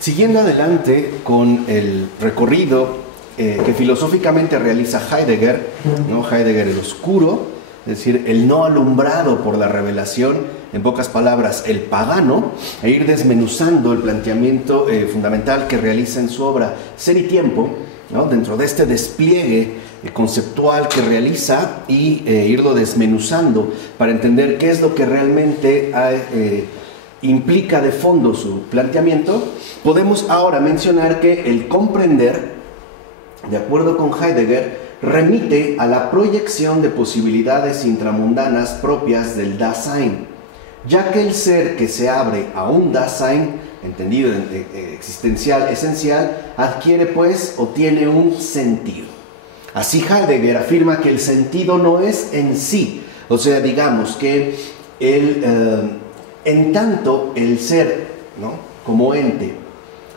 Siguiendo adelante con el recorrido que filosóficamente realiza Heidegger, ¿no? Heidegger el oscuro, es decir, el no alumbrado por la revelación, en pocas palabras, el pagano, e ir desmenuzando el planteamiento fundamental que realiza en su obra Ser y Tiempo, ¿no? Dentro de este despliegue conceptual que realiza y irlo desmenuzando para entender qué es lo que realmente implica de fondo su planteamiento, podemos ahora mencionar que el comprender, de acuerdo con Heidegger, remite a la proyección de posibilidades intramundanas propias del Dasein, ya que el ser que se abre a un Dasein, entendido existencial, esencial, adquiere pues o tiene un sentido. Así Heidegger afirma que el sentido no es en sí, o sea, digamos que en tanto el ser, ¿no?, como ente,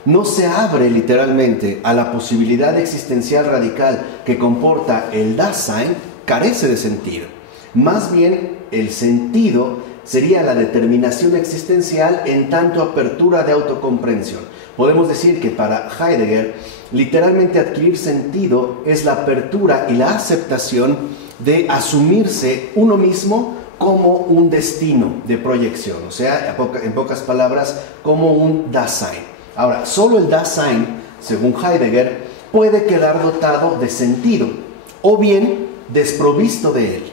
no se abre literalmente a la posibilidad existencial radical que comporta el Dasein, carece de sentido. Más bien, el sentido sería la determinación existencial en tanto apertura de autocomprensión. Podemos decir que para Heidegger, literalmente adquirir sentido es la apertura y la aceptación de asumirse uno mismo como un destino de proyección, o sea, en pocas palabras, como un Dasein. Ahora, solo el Dasein, según Heidegger, puede quedar dotado de sentido, o bien desprovisto de él.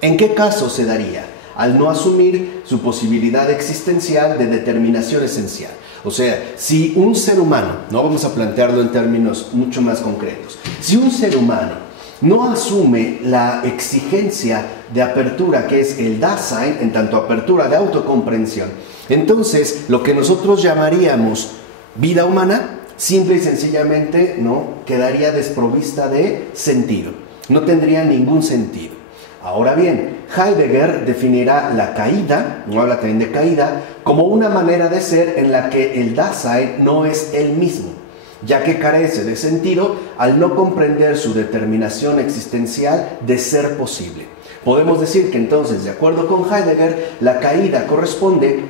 ¿En qué caso se daría? Al no asumir su posibilidad existencial de determinación esencial. O sea, si un ser humano, no vamos a plantearlo en términos mucho más concretos, si un ser humano no asume la exigencia de apertura que es el Dasein, en tanto apertura de autocomprensión, entonces lo que nosotros llamaríamos vida humana, simple y sencillamente no quedaría desprovista de sentido, no tendría ningún sentido. Ahora bien, Heidegger definirá la caída, no habla también de caída, como una manera de ser en la que el Dasein no es él mismo, ya que carece de sentido al no comprender su determinación existencial de ser posible. Podemos decir que entonces, de acuerdo con Heidegger, la caída corresponde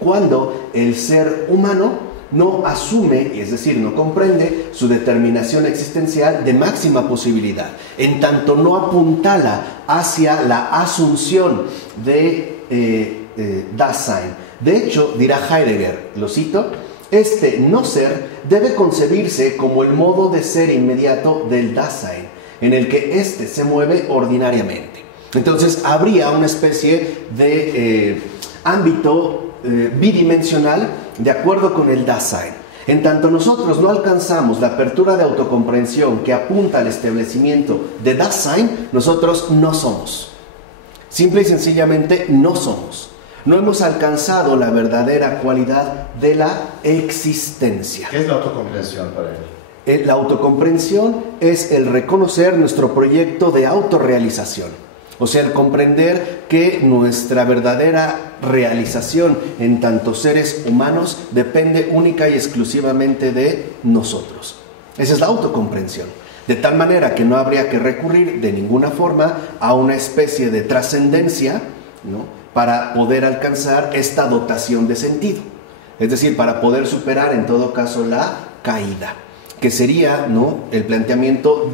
cuando el ser humano no asume, es decir, no comprende su determinación existencial de máxima posibilidad, en tanto no apuntala hacia la asunción de Dasein. De hecho, dirá Heidegger, lo cito, este no ser debe concebirse como el modo de ser inmediato del Dasein, en el que éste se mueve ordinariamente. Entonces, habría una especie de ámbito bidimensional de acuerdo con el Dasein. En tanto nosotros no alcanzamos la apertura de autocomprensión que apunta al establecimiento de Dasein, nosotros no somos. Simple y sencillamente no somos. No hemos alcanzado la verdadera cualidad de la existencia. ¿Qué es la autocomprensión para él? La autocomprensión es el reconocer nuestro proyecto de autorrealización. O sea, el comprender que nuestra verdadera realización en tanto seres humanos depende única y exclusivamente de nosotros. Esa es la autocomprensión. De tal manera que no habría que recurrir de ninguna forma a una especie de trascendencia, ¿no?, para poder alcanzar esta dotación de sentido. Es decir, para poder superar en todo caso la caída, que sería, ¿no?, el planteamiento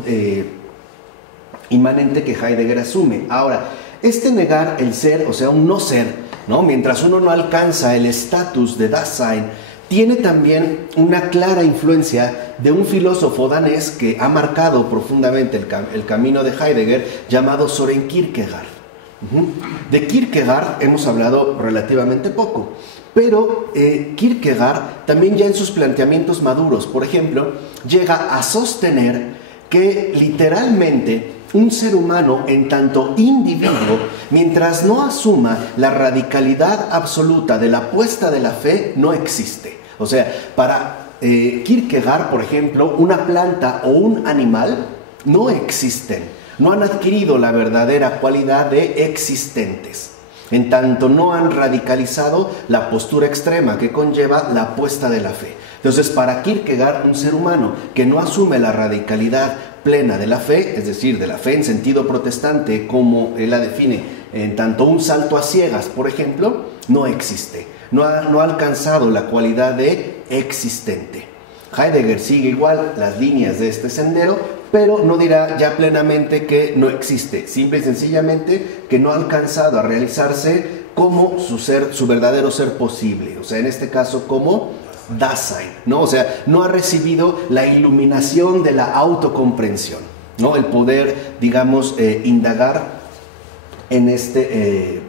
inmanente que Heidegger asume. Ahora, este negar el ser, o sea, un no ser, ¿no?, mientras uno no alcanza el estatus de Dasein, tiene también una clara influencia de un filósofo danés que ha marcado profundamente el camino de Heidegger, llamado Søren Kierkegaard. De Kierkegaard hemos hablado relativamente poco, pero Kierkegaard también ya en sus planteamientos maduros, por ejemplo, llega a sostener que literalmente un ser humano en tanto individuo, mientras no asuma la radicalidad absoluta de la apuesta de la fe, no existe. O sea, para Kierkegaard, por ejemplo, una planta o un animal no existen. No han adquirido la verdadera cualidad de existentes, en tanto no han radicalizado la postura extrema que conlleva la apuesta de la fe. Entonces, para Kierkegaard, un ser humano que no asume la radicalidad plena de la fe, es decir, de la fe en sentido protestante, como él la define, en tanto un salto a ciegas, por ejemplo, no existe. No ha alcanzado la cualidad de existente. Heidegger sigue igual las líneas de este sendero, pero no dirá ya plenamente que no existe, simple y sencillamente que no ha alcanzado a realizarse como su verdadero ser posible, o sea, en este caso como Dasein, ¿no? O sea, no ha recibido la iluminación de la autocomprensión, ¿no? El poder, digamos, indagar en este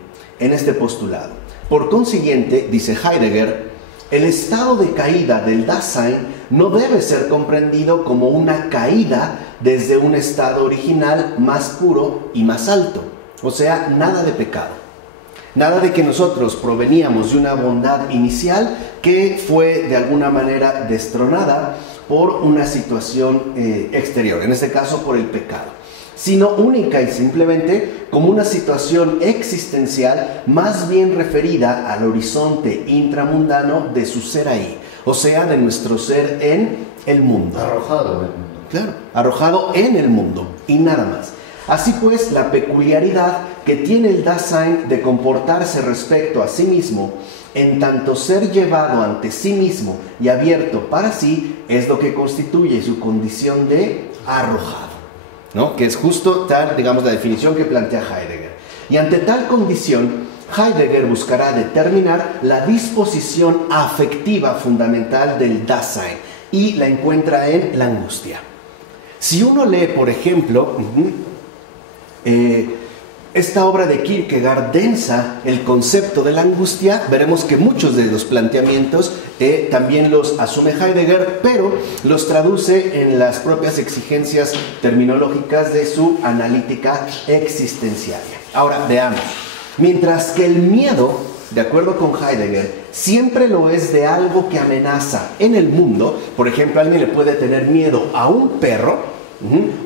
postulado. Por consiguiente, dice Heidegger, el estado de caída del Dasein no debe ser comprendido como una caída desde un estado original más puro y más alto. O sea, nada de pecado. Nada de que nosotros proveníamos de una bondad inicial que fue de alguna manera destronada por una situación exterior, en este caso por el pecado, sino única y simplemente como una situación existencial más bien referida al horizonte intramundano de su ser ahí, o sea, de nuestro ser en el mundo. Arrojado en el mundo. Claro, arrojado en el mundo y nada más. Así pues, la peculiaridad que tiene el Dasein de comportarse respecto a sí mismo, en tanto ser llevado ante sí mismo y abierto para sí, es lo que constituye su condición de arrojado, ¿no? Que es justo tal, digamos, la definición que plantea Heidegger. Y ante tal condición, Heidegger buscará determinar la disposición afectiva fundamental del Dasein y la encuentra en la angustia. Si uno lee, por ejemplo, esta obra de Kierkegaard densa el concepto de la angustia, veremos que muchos de los planteamientos también los asume Heidegger, pero los traduce en las propias exigencias terminológicas de su analítica existenciaria. Ahora, veamos. Mientras que el miedo, de acuerdo con Heidegger, siempre lo es de algo que amenaza en el mundo. Por ejemplo, alguien le puede tener miedo a un perro,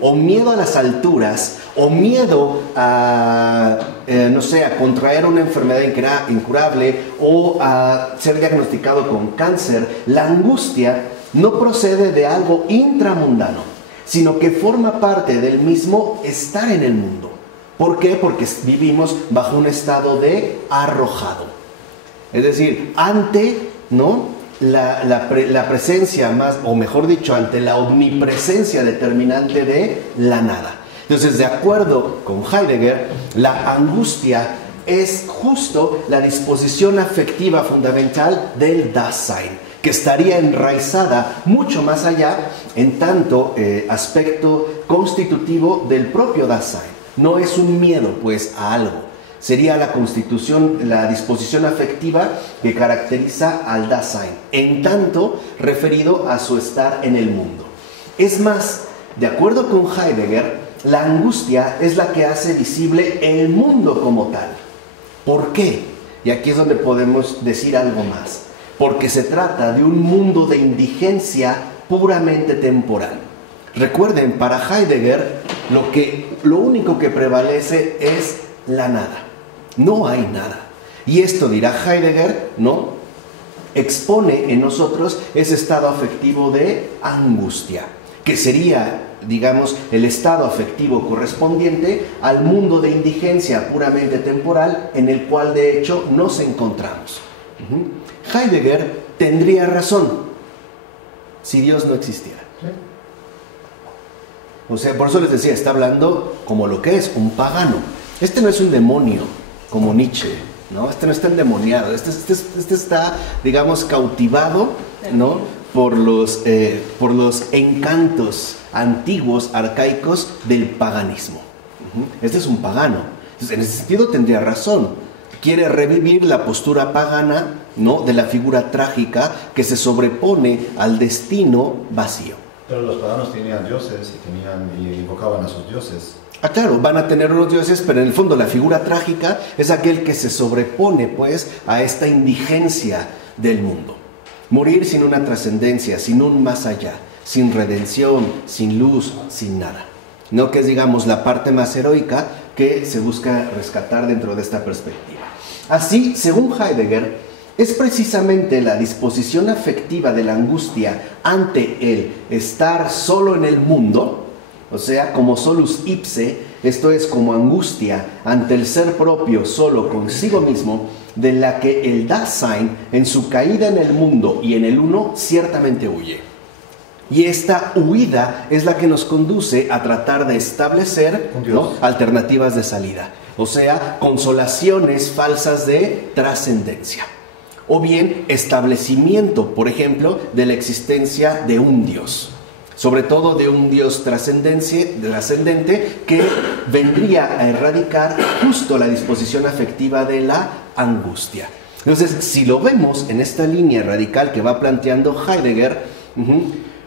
o miedo a las alturas, o miedo a, no sé, a contraer una enfermedad incurable, o a ser diagnosticado con cáncer. La angustia no procede de algo intramundano, sino que forma parte del mismo estar en el mundo. ¿Por qué? Porque vivimos bajo un estado de arrojado. Es decir, ante, ¿no?, la presencia más, o mejor dicho, ante la omnipresencia determinante de la nada. Entonces, de acuerdo con Heidegger, la angustia es justo la disposición afectiva fundamental del Dasein, que estaría enraizada mucho más allá en tanto aspecto constitutivo del propio Dasein. No es un miedo, pues, a algo. Sería la constitución, la disposición afectiva que caracteriza al Dasein, en tanto referido a su estar en el mundo. Es más, de acuerdo con Heidegger, la angustia es la que hace visible el mundo como tal. ¿Por qué? Y aquí es donde podemos decir algo más. Porque se trata de un mundo de indigencia puramente temporal. Recuerden, para Heidegger, lo único que prevalece es la nada. No hay nada. Y esto, dirá Heidegger, ¿no?, expone en nosotros ese estado afectivo de angustia, que sería, digamos, el estado afectivo correspondiente al mundo de indigencia puramente temporal en el cual, de hecho, nos encontramos. Heidegger tendría razón si Dios no existiera. O sea, por eso les decía, está hablando como lo que es, un pagano. Este no es un demonio, como Nietzsche, ¿no? Este no está endemoniado, este está, digamos, cautivado, ¿no?, por los encantos antiguos, arcaicos del paganismo. Este es un pagano. Entonces, en ese sentido tendría razón. Quiere revivir la postura pagana, ¿no?, de la figura trágica que se sobrepone al destino vacío. Pero los paganos tenían dioses y invocaban a sus dioses. Claro, van a tener unos dioses, pero en el fondo la figura trágica es aquel que se sobrepone, pues, a esta indigencia del mundo. Morir sin una trascendencia, sin un más allá, sin redención, sin luz, sin nada. No, que es, digamos, la parte más heroica que se busca rescatar dentro de esta perspectiva. Así, según Heidegger, es precisamente la disposición afectiva de la angustia ante el estar solo en el mundo, o sea, como solus ipse, esto es como angustia ante el ser propio solo consigo mismo, de la que el Dasein, en su caída en el mundo y en el uno, ciertamente huye. Y esta huida es la que nos conduce a tratar de establecer, ¿no?, alternativas de salida, o sea, consolaciones falsas de trascendencia. O bien establecimiento, por ejemplo, de la existencia de un Dios, sobre todo de un Dios trascendente que vendría a erradicar justo la disposición afectiva de la angustia. Entonces, si lo vemos en esta línea radical que va planteando Heidegger,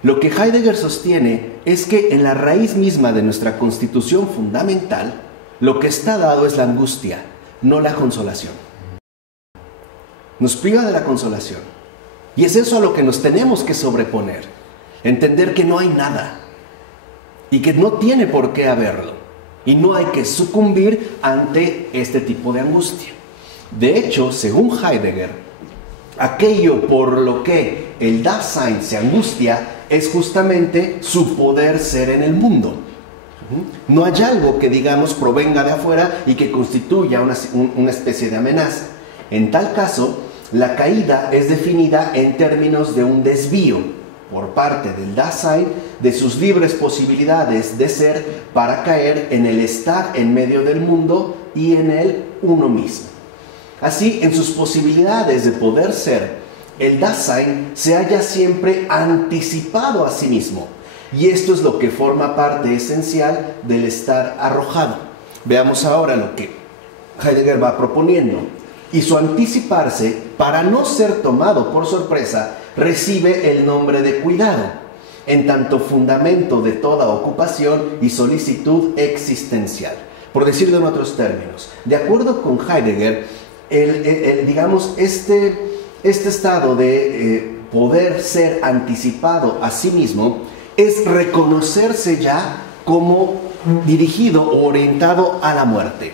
lo que Heidegger sostiene es que en la raíz misma de nuestra constitución fundamental, lo que está dado es la angustia, no la consolación. Nos priva de la consolación. Y es eso a lo que nos tenemos que sobreponer. Entender que no hay nada y que no tiene por qué haberlo. Y no hay que sucumbir ante este tipo de angustia. De hecho, según Heidegger, aquello por lo que el Dasein se angustia es justamente su poder ser en el mundo. No hay algo que, digamos, provenga de afuera y que constituya una especie de amenaza. En tal caso, la caída es definida en términos de un desvío por parte del Dasein de sus libres posibilidades de ser para caer en el estar en medio del mundo y en el uno mismo. Así, en sus posibilidades de poder ser, el Dasein se halla siempre anticipado a sí mismo. Y esto es lo que forma parte esencial del estar arrojado. Veamos ahora lo que Heidegger va proponiendo. Y su anticiparse, para no ser tomado por sorpresa, recibe el nombre de cuidado, en tanto fundamento de toda ocupación y solicitud existencial. Por decirlo en otros términos, de acuerdo con Heidegger, digamos, este estado de poder ser anticipado a sí mismo es reconocerse ya como dirigido o orientado a la muerte.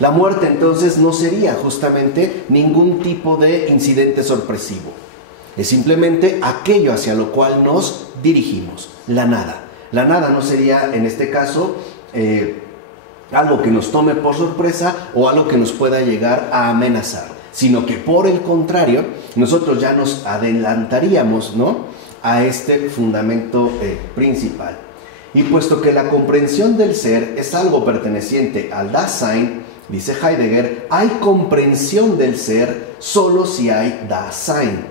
La muerte entonces no sería justamente ningún tipo de incidente sorpresivo. Es simplemente aquello hacia lo cual nos dirigimos, la nada. La nada no sería en este caso algo que nos tome por sorpresa o algo que nos pueda llegar a amenazar, sino que por el contrario, nosotros ya nos adelantaríamos, ¿no?, a este fundamento principal. Y puesto que la comprensión del ser es algo perteneciente al Dasein, dice Heidegger, hay comprensión del ser solo si hay Dasein.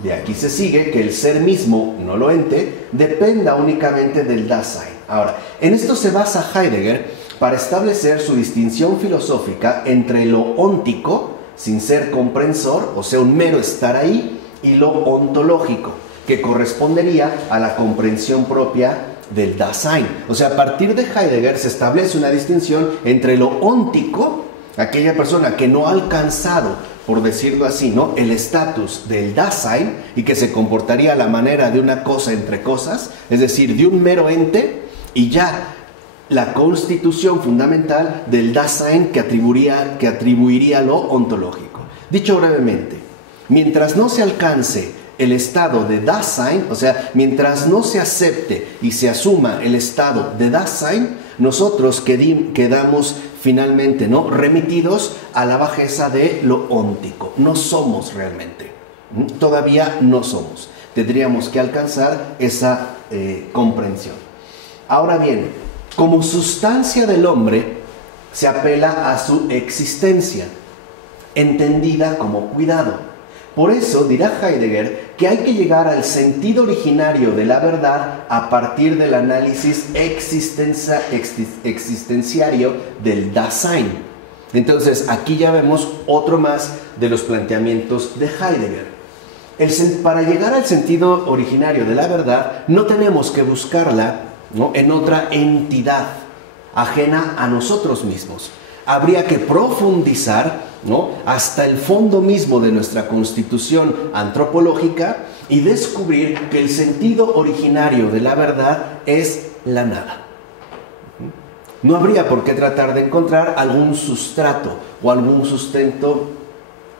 De aquí se sigue que el ser mismo, no lo ente, dependa únicamente del Dasein. Ahora, en esto se basa Heidegger para establecer su distinción filosófica entre lo óntico, sin ser comprensor, o sea, un mero estar ahí, y lo ontológico, que correspondería a la comprensión propia del Dasein. O sea, a partir de Heidegger se establece una distinción entre lo óntico, aquella persona que no ha alcanzado, por decirlo así, ¿no?, el estatus del Dasein y que se comportaría a la manera de una cosa entre cosas, es decir, de un mero ente, y ya la constitución fundamental del Dasein que atribuiría lo ontológico. Dicho brevemente, mientras no se alcance el estado de Dasein, o sea, mientras no se acepte y se asuma el estado de Dasein, nosotros quedamos finalmente, ¿no?, remitidos a la bajeza de lo óntico. No somos realmente. Todavía no somos. Tendríamos que alcanzar esa comprensión. Ahora bien, como sustancia del hombre, se apela a su existencia, entendida como cuidado. Por eso dirá Heidegger que hay que llegar al sentido originario de la verdad a partir del análisis existenciario del Dasein. Entonces, aquí ya vemos otro más de los planteamientos de Heidegger. Para llegar al sentido originario de la verdad, no tenemos que buscarla, ¿no?, en otra entidad ajena a nosotros mismos. Habría que profundizar, ¿no?, hasta el fondo mismo de nuestra constitución antropológica y descubrir que el sentido originario de la verdad es la nada. No habría por qué tratar de encontrar algún sustrato o algún sustento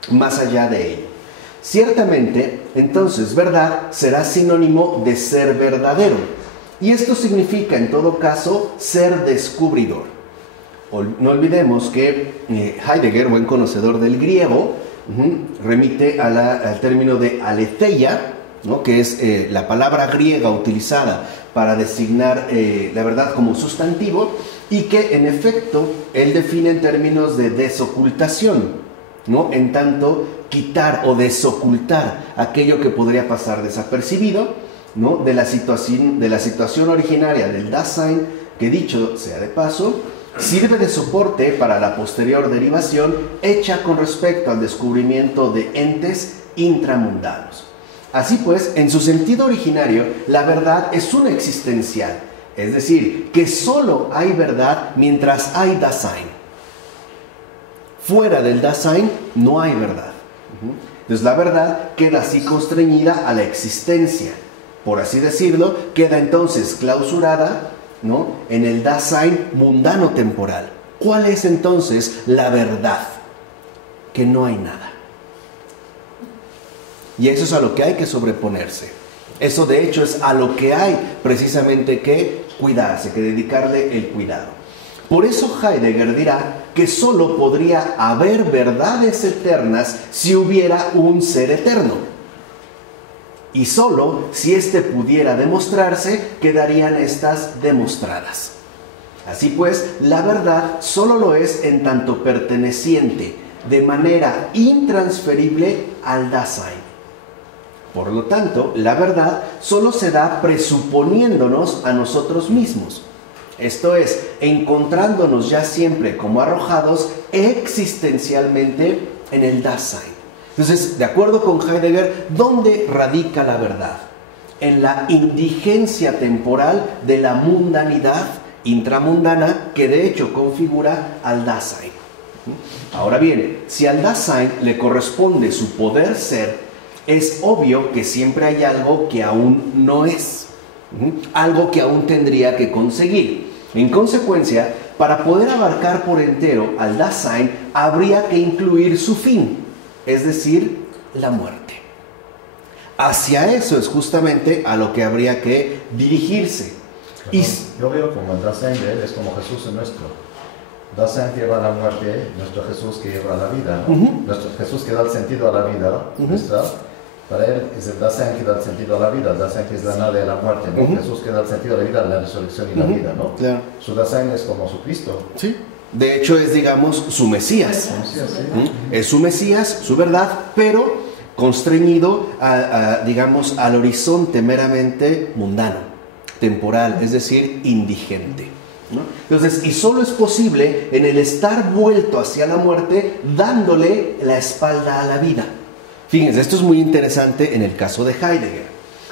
más allá de ello. Ciertamente, entonces, verdad será sinónimo de ser verdadero. Y esto significa, en todo caso, ser descubridor. no olvidemos que Heidegger, buen conocedor del griego, remite al término de aletheia, ¿no? Que es la palabra griega utilizada para designar la verdad como sustantivo, y que en efecto él define en términos de desocultación, ¿no? En tanto, quitar o desocultar aquello que podría pasar desapercibido, ¿no? de la situación originaria del Dasein, que dicho sea de paso, sirve de soporte para la posterior derivación hecha con respecto al descubrimiento de entes intramundanos. Así pues, en su sentido originario, la verdad es una existencial, es decir, que solo hay verdad mientras hay Dasein. Fuera del Dasein no hay verdad. Entonces la verdad queda así constreñida a la existencia. Por así decirlo, queda entonces clausurada, ¿no? en el Dasein mundano temporal. ¿Cuál es entonces la verdad? Que no hay nada. Y eso es a lo que hay que sobreponerse. Eso de hecho es a lo que hay precisamente que cuidarse, que dedicarle el cuidado. Por eso Heidegger dirá que solo podría haber verdades eternas si hubiera un ser eterno. Y solo si éste pudiera demostrarse, quedarían estas demostradas. Así pues, la verdad solo lo es en tanto perteneciente de manera intransferible al Dasein. Por lo tanto, la verdad solo se da presuponiéndonos a nosotros mismos. Esto es, encontrándonos ya siempre como arrojados existencialmente en el Dasein. Entonces, de acuerdo con Heidegger, ¿dónde radica la verdad? En la indigencia temporal de la mundanidad intramundana que de hecho configura al Dasein. Ahora bien, si al Dasein le corresponde su poder ser, es obvio que siempre hay algo que aún no es, algo que aún tendría que conseguir. En consecuencia, para poder abarcar por entero al Dasein, habría que incluir su fin, es decir, la muerte. Hacia eso es justamente a lo que habría que dirigirse. Bueno, yo veo como el Dasein de él es como Jesús en nuestro. Dasein que lleva a la muerte, nuestro Jesús que lleva a la vida, ¿no? Nuestro Jesús que da el sentido a la vida nuestra. Para él es el Dasein que da el sentido a la vida, el Dasein que es la nada de la muerte, ¿no? Jesús que da el sentido a la vida, la resurrección y la vida, ¿no? Claro. Su Dasein es como su Cristo. Sí. De hecho es, digamos, su Mesías. Es su Mesías, su verdad, pero constreñido digamos, al horizonte meramente mundano, temporal, es decir, indigente, ¿no? Entonces, y solo es posible en el estar vuelto hacia la muerte, dándole la espalda a la vida. Fíjense, esto es muy interesante en el caso de Heidegger.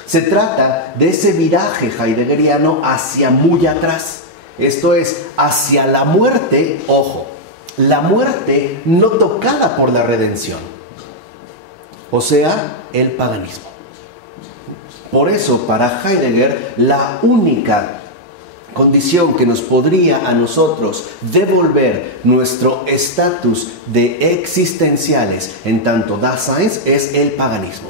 Se trata de ese viraje heideggeriano hacia muy atrás. Esto es, hacia la muerte, ojo, la muerte no tocada por la redención. O sea, el paganismo. Por eso, para Heidegger, la única condición que nos podría a nosotros devolver nuestro estatus de existenciales en tanto Daseins es el paganismo.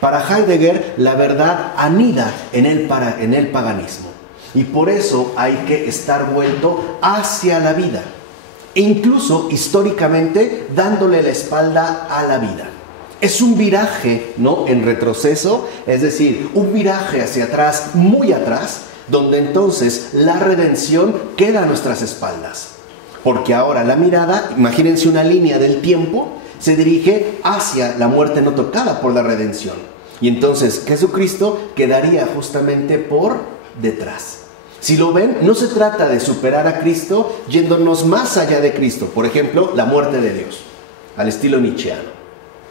Para Heidegger, la verdad anida en el paganismo. Y por eso hay que estar vuelto hacia la vida. E incluso, históricamente, dándole la espalda a la vida. Es un viraje, ¿no?, en retroceso, es decir, un viraje hacia atrás, muy atrás, donde entonces la redención queda a nuestras espaldas. Porque ahora la mirada, imagínense una línea del tiempo, se dirige hacia la muerte no tocada por la redención. Y entonces Jesucristo quedaría justamente por detrás. Si lo ven, no se trata de superar a Cristo yéndonos más allá de Cristo. Por ejemplo, la muerte de Dios, al estilo nietzscheano.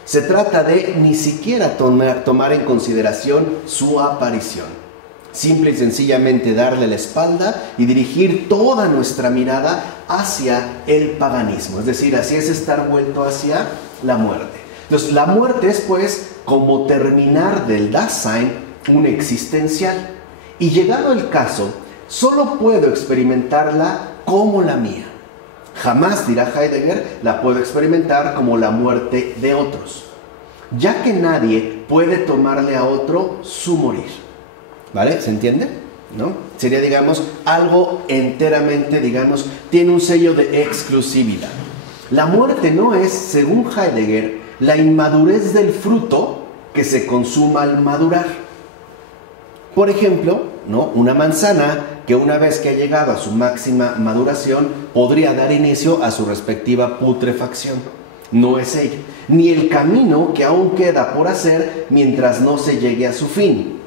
Se trata de ni siquiera tomar en consideración su aparición. Simple y sencillamente darle la espalda y dirigir toda nuestra mirada hacia el paganismo. Es decir, así es estar vuelto hacia la muerte. Entonces, la muerte es pues como terminar del Dasein un existencial. Y llegado el caso, solo puedo experimentarla como la mía. Jamás, dirá Heidegger, la puedo experimentar como la muerte de otros, ya que nadie puede tomarle a otro su morir. ¿Vale? ¿Se entiende? ¿no? Sería, digamos, algo enteramente, digamos, tiene un sello de exclusividad. La muerte no es, según Heidegger, la inmadurez del fruto que se consuma al madurar. Por ejemplo, ¿no? Una manzana que una vez que ha llegado a su máxima maduración podría dar inicio a su respectiva putrefacción. No es ella, ni el camino que aún queda por hacer mientras no se llegue a su fin.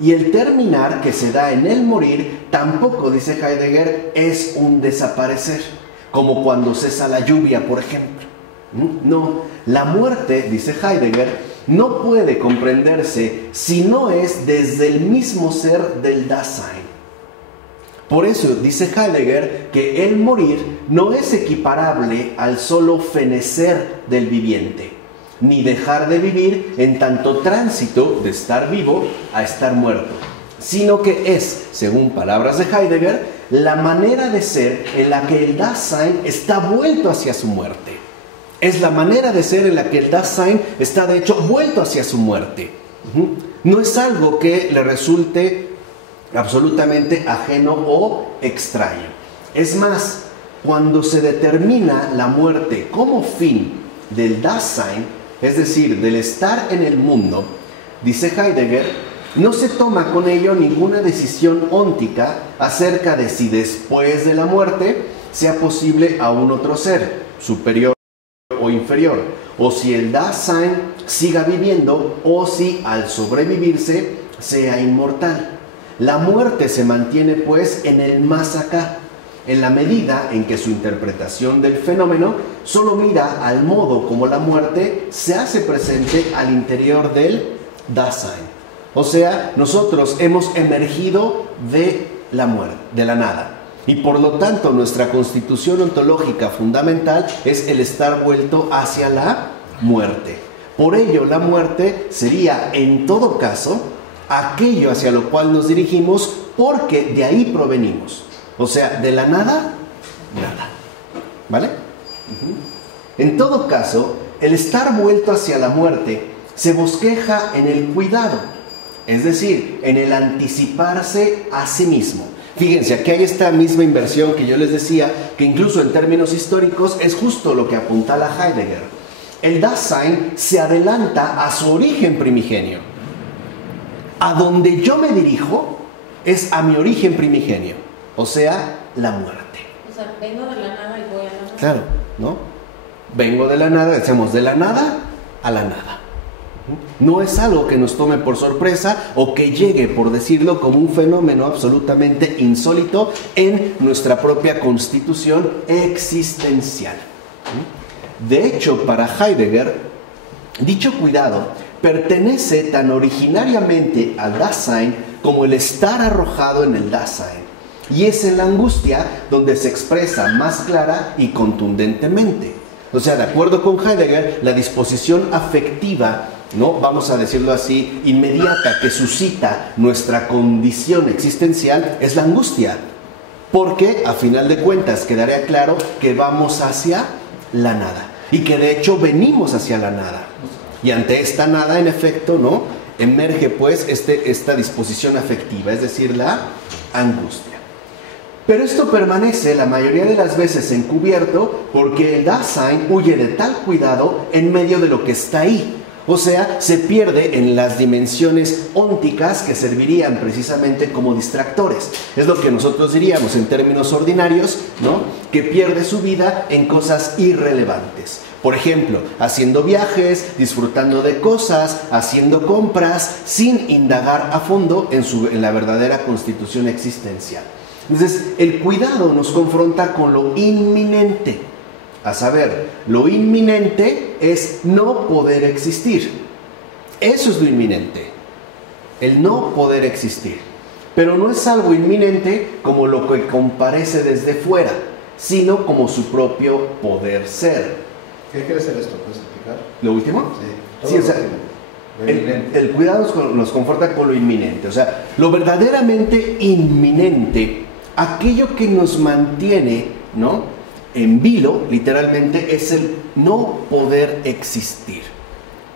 Y el terminar que se da en el morir tampoco, dice Heidegger, es un desaparecer, como cuando cesa la lluvia, por ejemplo. No, la muerte, dice Heidegger, no puede comprenderse si no es desde el mismo ser del Dasein. Por eso dice Heidegger que el morir no es equiparable al solo fenecer del viviente, ni dejar de vivir en tanto tránsito de estar vivo a estar muerto, sino que es, según palabras de Heidegger, la manera de ser en la que el Dasein está vuelto hacia su muerte. Es la manera de ser en la que el Dasein está de hecho vuelto hacia su muerte. No es algo que le resulte absolutamente ajeno o extraño. Es más, cuando se determina la muerte como fin del Dasein, es decir, del estar en el mundo, dice Heidegger, no se toma con ello ninguna decisión óntica acerca de si después de la muerte sea posible a un otro ser, superior o inferior, o si el Dasein siga viviendo, o si al sobrevivirse sea inmortal. La muerte se mantiene pues en el más acá, en la medida en que su interpretación del fenómeno solo mira al modo como la muerte se hace presente al interior del Dasein. O sea, nosotros hemos emergido de la muerte, de la nada. Y por lo tanto nuestra constitución ontológica fundamental es el estar vuelto hacia la muerte. Por ello la muerte sería en todo caso aquello hacia lo cual nos dirigimos porque de ahí provenimos. O sea, de la nada, nada. ¿Vale? En todo caso, el estar vuelto hacia la muerte se bosqueja en el cuidado, es decir, en el anticiparse a sí mismo. Fíjense, aquí hay esta misma inversión que yo les decía, que incluso en términos históricos es justo lo que apuntala Heidegger. El Dasein se adelanta a su origen primigenio. A donde yo me dirijo es a mi origen primigenio, o sea, la muerte. O sea, vengo de la nada y voy a la nada. Claro, ¿no? Vengo de la nada, decimos de la nada a la nada. No es algo que nos tome por sorpresa o que llegue, por decirlo, como un fenómeno absolutamente insólito en nuestra propia constitución existencial. De hecho, para Heidegger, dicho cuidado pertenece tan originariamente al Dasein como el estar arrojado en el Dasein. Y es en la angustia donde se expresa más clara y contundentemente. O sea, de acuerdo con Heidegger, la disposición afectiva, ¿no? Vamos a decirlo así, inmediata, que suscita nuestra condición existencial es la angustia. Porque, a final de cuentas, quedaría claro que vamos hacia la nada. Y que de hecho venimos hacia la nada. Y ante esta nada, en efecto, ¿no? Emerge pues esta disposición afectiva, es decir, la angustia. Pero esto permanece la mayoría de las veces encubierto porque el Dasein huye de tal cuidado en medio de lo que está ahí. O sea, se pierde en las dimensiones ónticas que servirían precisamente como distractores. Es lo que nosotros diríamos en términos ordinarios, ¿no? Que pierde su vida en cosas irrelevantes. Por ejemplo, haciendo viajes, disfrutando de cosas, haciendo compras, sin indagar a fondo en la verdadera constitución existencial. Entonces, el cuidado nos confronta con lo inminente. A saber, lo inminente es no poder existir. Eso es lo inminente. El no poder existir. Pero no es algo inminente como lo que comparece desde fuera, sino como su propio poder ser. ¿Qué quiere decir esto? ¿Puedes explicar? ¿Lo último? Sí. Sí, o sea, el cuidado nos confronta con lo inminente. O sea, lo verdaderamente inminente, aquello que nos mantiene, ¿no?, en vilo, literalmente, es el no poder existir.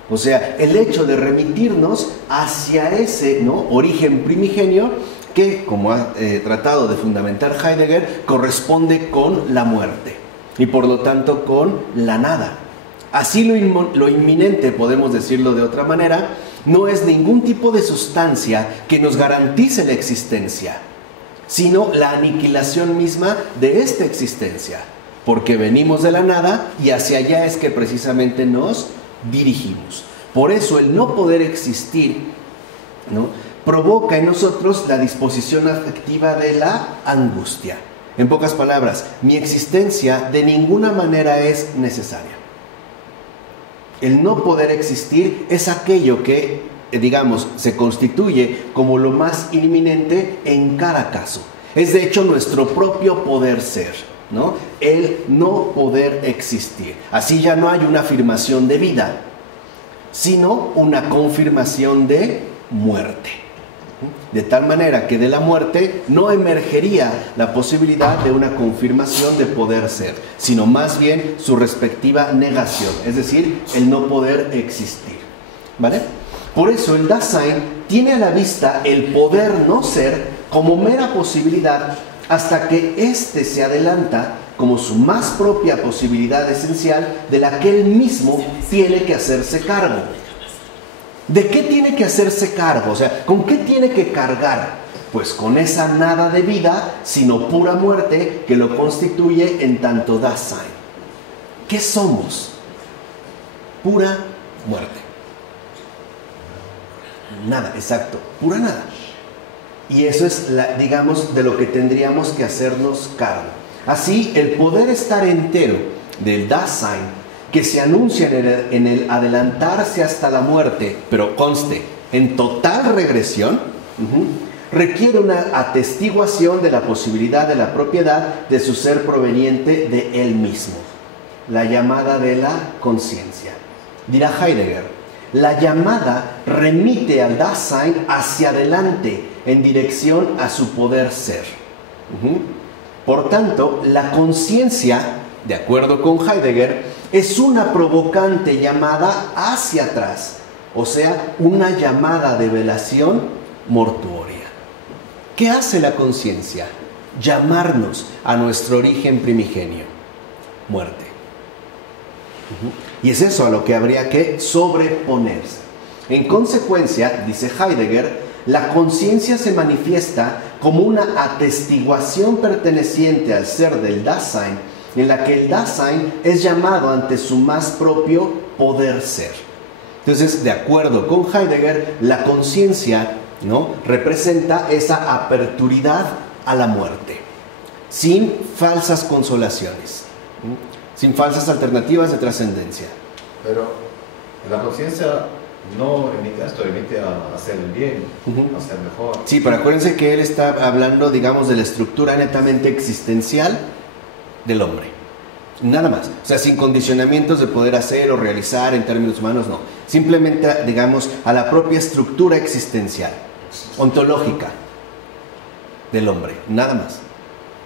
O sea, el hecho de remitirnos hacia ese, ¿no?, origen primigenio que, como ha tratado de fundamentar Heidegger, corresponde con la muerte y por lo tanto con la nada. Así lo inminente, podemos decirlo de otra manera, no es ningún tipo de sustancia que nos garantice la existencia, sino la aniquilación misma de esta existencia, porque venimos de la nada y hacia allá es que precisamente nos dirigimos. Por eso el no poder existir, ¿no?, provoca en nosotros la disposición afectiva de la angustia. En pocas palabras, mi existencia de ninguna manera es necesaria. El no poder existir es aquello que, digamos, se constituye como lo más inminente en cada caso. Es de hecho nuestro propio poder ser, ¿no? El no poder existir. Así ya no hay una afirmación de vida, sino una confirmación de muerte. De tal manera que de la muerte no emergería la posibilidad de una confirmación de poder ser, sino más bien su respectiva negación, es decir, el no poder existir. ¿Vale? Por eso el Dasein tiene a la vista el poder no ser como mera posibilidad hasta que éste se adelanta como su más propia posibilidad esencial de la que él mismo tiene que hacerse cargo. ¿De qué tiene que hacerse cargo? O sea, ¿con qué tiene que cargar? Pues con esa nada de vida, sino pura muerte que lo constituye en tanto Dasein. ¿Qué somos? Pura muerte. Nada, exacto, pura nada. Y eso es, digamos, de lo que tendríamos que hacernos cargo. Así, el poder estar entero del Dasein, que se anuncia en el adelantarse hasta la muerte, pero conste, en total regresión, requiere una atestiguación de la posibilidad de la propiedad de su ser proveniente de él mismo, la llamada de la conciencia. Dirá Heidegger, la llamada remite al Dasein hacia adelante, en dirección a su poder ser. Por tanto, la conciencia, de acuerdo con Heidegger, es una provocante llamada hacia atrás, o sea, una llamada de velación mortuoria. ¿Qué hace la conciencia? Llamarnos a nuestro origen primigenio, muerte. Y es eso a lo que habría que sobreponerse. En consecuencia, dice Heidegger, la conciencia se manifiesta como una atestiguación perteneciente al ser del Dasein, en la que el Dasein es llamado ante su más propio poder ser. Entonces, de acuerdo con Heidegger, la conciencia, ¿no?, representa esa aperturidad a la muerte, sin falsas consolaciones, sin falsas alternativas de trascendencia. Pero la conciencia no emite esto, emite a hacer el bien, a hacer mejor. Sí, pero acuérdense que él está hablando, digamos, de la estructura netamente existencial del hombre, nada más. O sea, sin condicionamientos de poder hacer o realizar en términos humanos, no. Simplemente, digamos, a la propia estructura existencial, ontológica del hombre, nada más.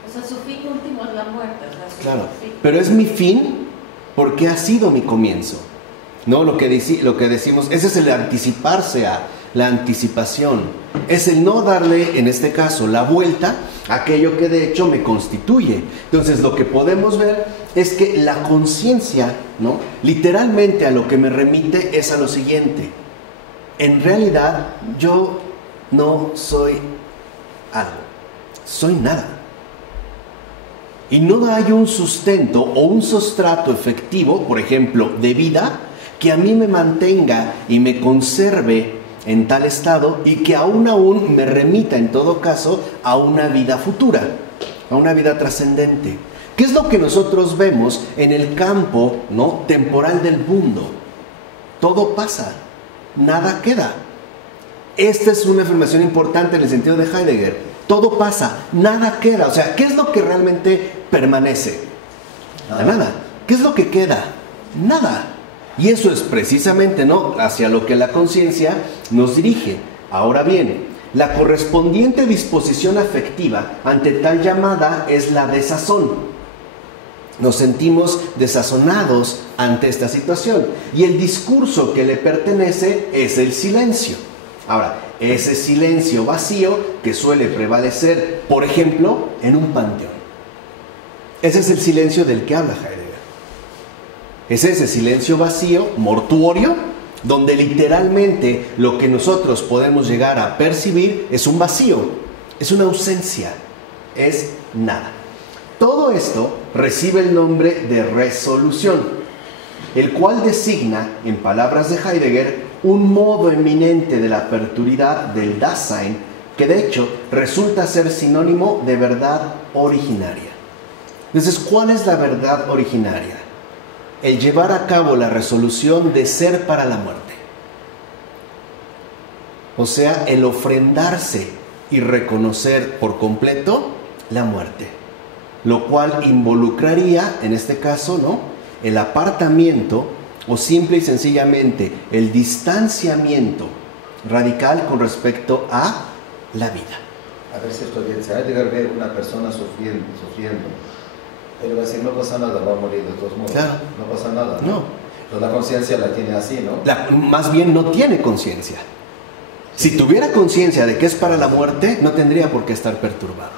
O sea, su fin último es la muerte. O sea, claro, pero es mi fin porque ha sido mi comienzo. No, lo que decimos, ese es el anticiparse a, la anticipación. Es el no darle, en este caso, la vuelta a aquello que de hecho me constituye. Entonces, lo que podemos ver es que la conciencia, ¿no?, literalmente a lo que me remite es a lo siguiente. En realidad, yo no soy algo, soy nada. Y no hay un sustento o un sustrato efectivo, por ejemplo, de vida, que a mí me mantenga y me conserve en tal estado y que aún me remita en todo caso a una vida futura, a una vida trascendente. ¿Qué es lo que nosotros vemos en el campo, ¿no?, temporal del mundo? Todo pasa, nada queda. Esta es una afirmación importante en el sentido de Heidegger. Todo pasa, nada queda. O sea, ¿qué es lo que realmente permanece? Nada. ¿Qué es lo que queda? Nada. Y eso es precisamente, ¿no?, hacia lo que la conciencia nos dirige. Ahora bien, la correspondiente disposición afectiva ante tal llamada es la desazón. Nos sentimos desazonados ante esta situación y el discurso que le pertenece es el silencio. Ahora, ese silencio vacío que suele prevalecer, por ejemplo, en un panteón. Ese es el silencio del que habla Heidegger. Es ese silencio vacío, mortuorio, donde literalmente lo que nosotros podemos llegar a percibir es un vacío, es una ausencia, es nada. Todo esto recibe el nombre de resolución, el cual designa, en palabras de Heidegger, un modo eminente de la perturidad del Dasein, que de hecho resulta ser sinónimo de verdad originaria. Entonces, ¿cuál es la verdad originaria? El llevar a cabo la resolución de ser para la muerte. O sea, el ofrendarse y reconocer por completo la muerte. Lo cual involucraría, en este caso, ¿no?, el apartamiento o simple y sencillamente el distanciamiento radical con respecto a la vida. A ver si estoy bien. Si Heidegger ve una persona sufriendo, él va a decir, no pasa nada, va a morir de todos modos. Claro. No pasa nada. No. Pero la conciencia la tiene así, ¿no? Más bien no tiene conciencia. Si tuviera conciencia de que es para la muerte, no tendría por qué estar perturbado.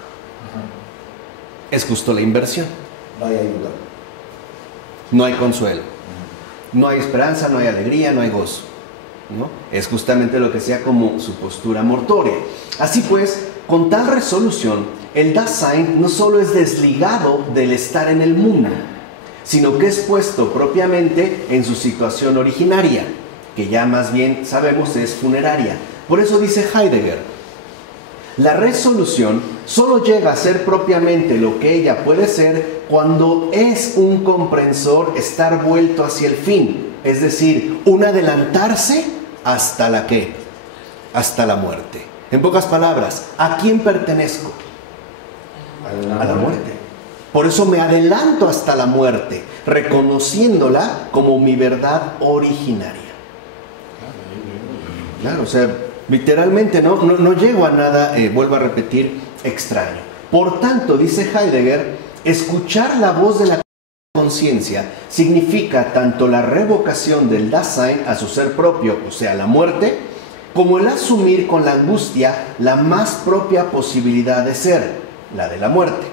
Es justo la inversión. No hay ayuda. No hay consuelo. No hay esperanza, no hay alegría, no hay gozo, ¿no? Es justamente lo que sea como su postura mortuoria. Así pues, con tal resolución, el Dasein no solo es desligado del estar en el mundo, sino que es puesto propiamente en su situación originaria, que ya más bien sabemos es funeraria. Por eso dice Heidegger, la resolución solo llega a ser propiamente lo que ella puede ser cuando es un comprensor estar vuelto hacia el fin, es decir, un adelantarse hasta la ¿qué? Hasta la muerte. En pocas palabras, ¿a quién pertenezco? A la muerte. Por eso me adelanto hasta la muerte, reconociéndola como mi verdad originaria. Claro, o sea, literalmente no llego a nada, vuelvo a repetir, extraño. Por tanto, dice Heidegger, escuchar la voz de la conciencia significa tanto la revocación del Dasein a su ser propio, o sea, la muerte, como el asumir con la angustia la más propia posibilidad de ser, la de la muerte.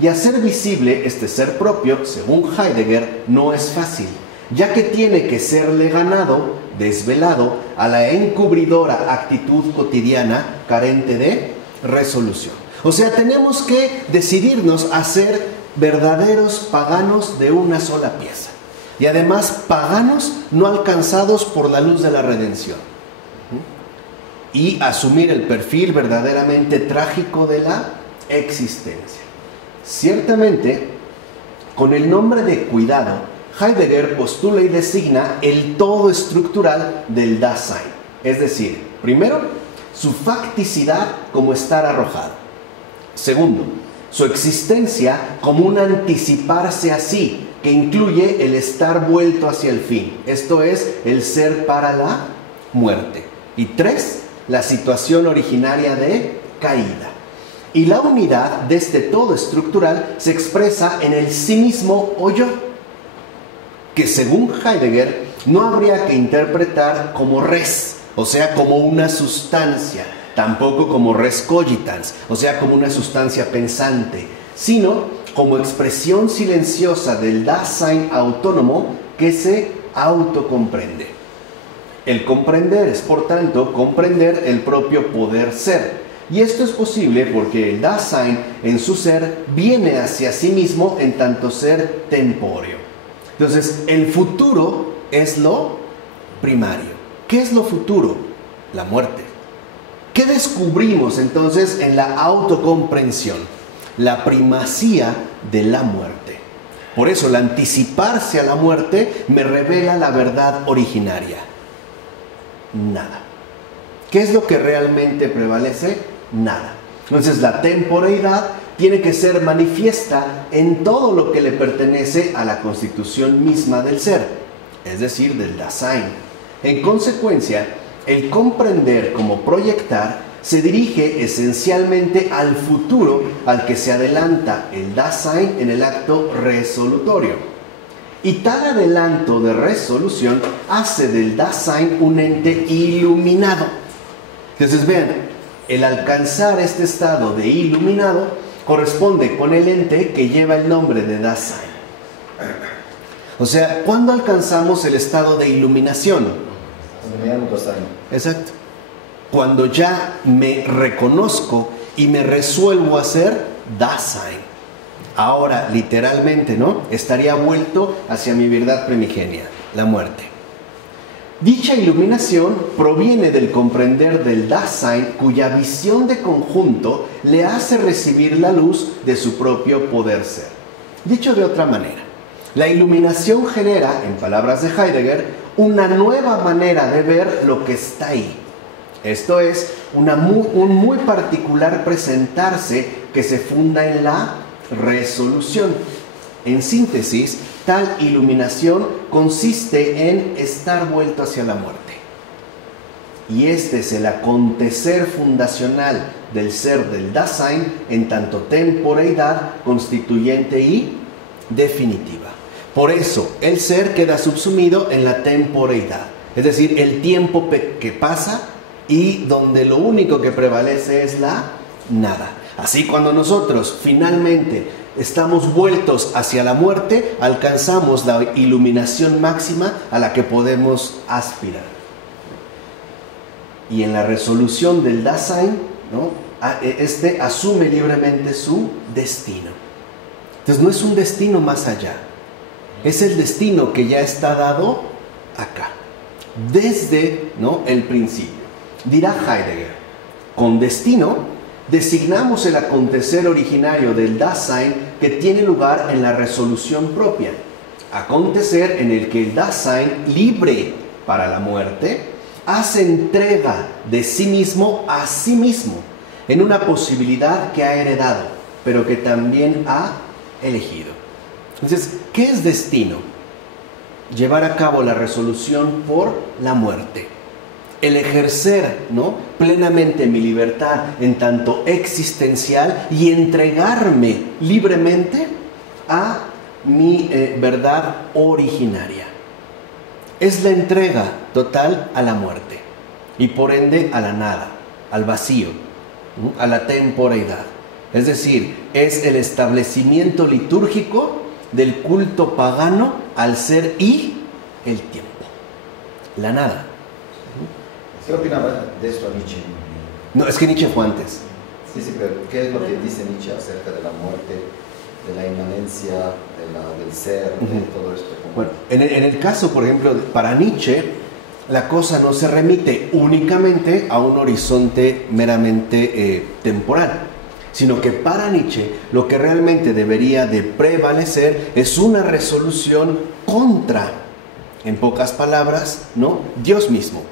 Y hacer visible este ser propio, según Heidegger, no es fácil, ya que tiene que serle ganado, desvelado, a la encubridora actitud cotidiana carente de resolución. O sea, tenemos que decidirnos a ser verdaderos paganos de una sola pieza. Y además paganos no alcanzados por la luz de la redención. Y asumir el perfil verdaderamente trágico de la existencia. Ciertamente, con el nombre de cuidado, Heidegger postula y designa el todo estructural del Dasein. Es decir, primero, su facticidad como estar arrojado. Segundo, su existencia como un anticiparse así, que incluye el estar vuelto hacia el fin. Esto es, el ser para la muerte. Y tres, la situación originaria de caída. Y la unidad de este todo estructural se expresa en el sí mismo o yo, que según Heidegger no habría que interpretar como res, o sea, como una sustancia, tampoco como res cogitans, o sea, como una sustancia pensante, sino como expresión silenciosa del Dasein autónomo que se autocomprende. El comprender es, por tanto, comprender el propio poder ser. Y esto es posible porque el Dasein en su ser viene hacia sí mismo en tanto ser tempóreo. Entonces, el futuro es lo primario. ¿Qué es lo futuro? La muerte. ¿Qué descubrimos entonces en la autocomprensión? La primacía de la muerte. Por eso, el anticiparse a la muerte me revela la verdad originaria. Nada. ¿Qué es lo que realmente prevalece? Nada. Entonces, la temporeidad tiene que ser manifiesta en todo lo que le pertenece a la constitución misma del ser, es decir, del Dasein. En consecuencia, el comprender como proyectar se dirige esencialmente al futuro al que se adelanta el Dasein en el acto resolutorio. Y tal adelanto de resolución hace del Dasein un ente iluminado, Entonces vean, el alcanzar este estado de iluminado corresponde con el ente que lleva el nombre de Dasein. O sea, ¿cuándo alcanzamos el estado de iluminación? Exacto. Cuando ya me reconozco y me resuelvo a ser Dasein. Ahora, literalmente, ¿no? Estaría vuelto hacia mi verdad primigenia, la muerte. Dicha iluminación proviene del comprender del Dasein, cuya visión de conjunto le hace recibir la luz de su propio poder ser. Dicho de otra manera, la iluminación genera, en palabras de Heidegger, una nueva manera de ver lo que está ahí. Esto es, un muy particular presentarse que se funda en la resolución. En síntesis, tal iluminación consiste en estar vuelto hacia la muerte. Y este es el acontecer fundacional del ser del Dasein en tanto temporeidad constituyente y definitiva. Por eso, el ser queda subsumido en la temporeidad, es decir, el tiempo que pasa y donde lo único que prevalece es la nada. Así, cuando nosotros finalmente estamos vueltos hacia la muerte, alcanzamos la iluminación máxima a la que podemos aspirar. Y en la resolución del Dasein, ¿no? Este asume libremente su destino. Entonces no es un destino más allá, es el destino que ya está dado acá, desde, ¿no?, el principio. Dirá Heidegger, con destino designamos el acontecer originario del Dasein que tiene lugar en la resolución propia, acontecer en el que el Dasein, libre para la muerte, hace entrega de sí mismo a sí mismo, en una posibilidad que ha heredado, pero que también ha elegido. Entonces, ¿qué es destino? Llevar a cabo la resolución por la muerte. El ejercer, ¿no?, plenamente mi libertad en tanto existencial y entregarme libremente a mi verdad originaria. Es la entrega total a la muerte y por ende a la nada, al vacío, ¿no?, a la temporeidad. Es decir, es el establecimiento litúrgico del culto pagano al ser y el tiempo. La nada. ¿Qué opinaba de esto Nietzsche? No, es que Nietzsche fue antes. Sí, pero ¿qué es lo que dice Nietzsche acerca de la muerte, de la inmanencia, del ser, de todo esto? Bueno, en el caso, por ejemplo, para Nietzsche, la cosa no se remite únicamente a un horizonte meramente temporal, sino que para Nietzsche lo que realmente debería de prevalecer es una resolución contra, en pocas palabras, ¿no?, Dios mismo.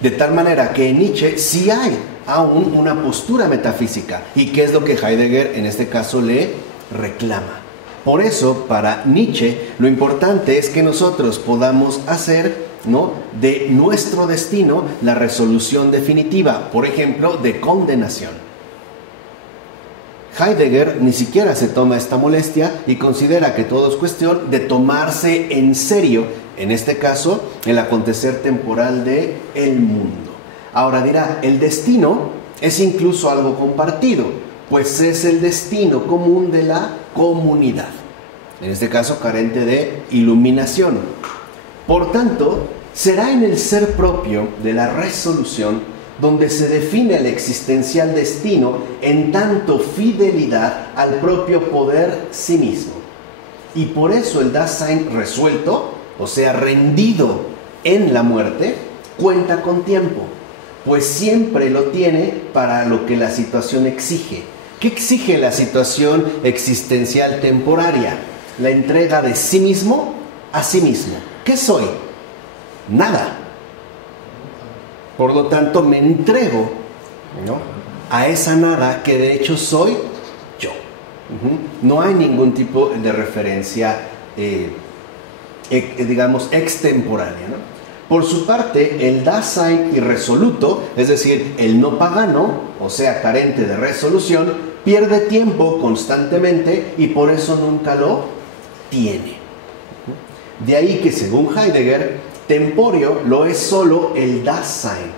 De tal manera que en Nietzsche sí hay aún una postura metafísica. ¿Y qué es lo que Heidegger en este caso le reclama? Por eso, para Nietzsche, lo importante es que nosotros podamos hacer, ¿no?, de nuestro destino la resolución definitiva, por ejemplo, de condenación. Heidegger ni siquiera se toma esta molestia y considera que todo es cuestión de tomarse en serio, en este caso, el acontecer temporal del mundo. Ahora dirá, el destino es incluso algo compartido, pues es el destino común de la comunidad, en este caso carente de iluminación. Por tanto, será en el ser propio de la resolución donde se define el existencial destino en tanto fidelidad al propio poder sí mismo. Y por eso el Dasein resuelto, o sea, rendido en la muerte, cuenta con tiempo, pues siempre lo tiene para lo que la situación exige. ¿Qué exige la situación existencial temporaria? La entrega de sí mismo a sí mismo. ¿Qué soy? Nada. Por lo tanto, me entrego, ¿no?, a esa nada que de hecho soy yo. No hay ningún tipo de referencia, digamos, extemporánea, ¿no? Por su parte, el Dasein irresoluto, es decir, el no pagano, o sea, carente de resolución, pierde tiempo constantemente y por eso nunca lo tiene. De ahí que, según Heidegger, temporio lo es solo el Dasein,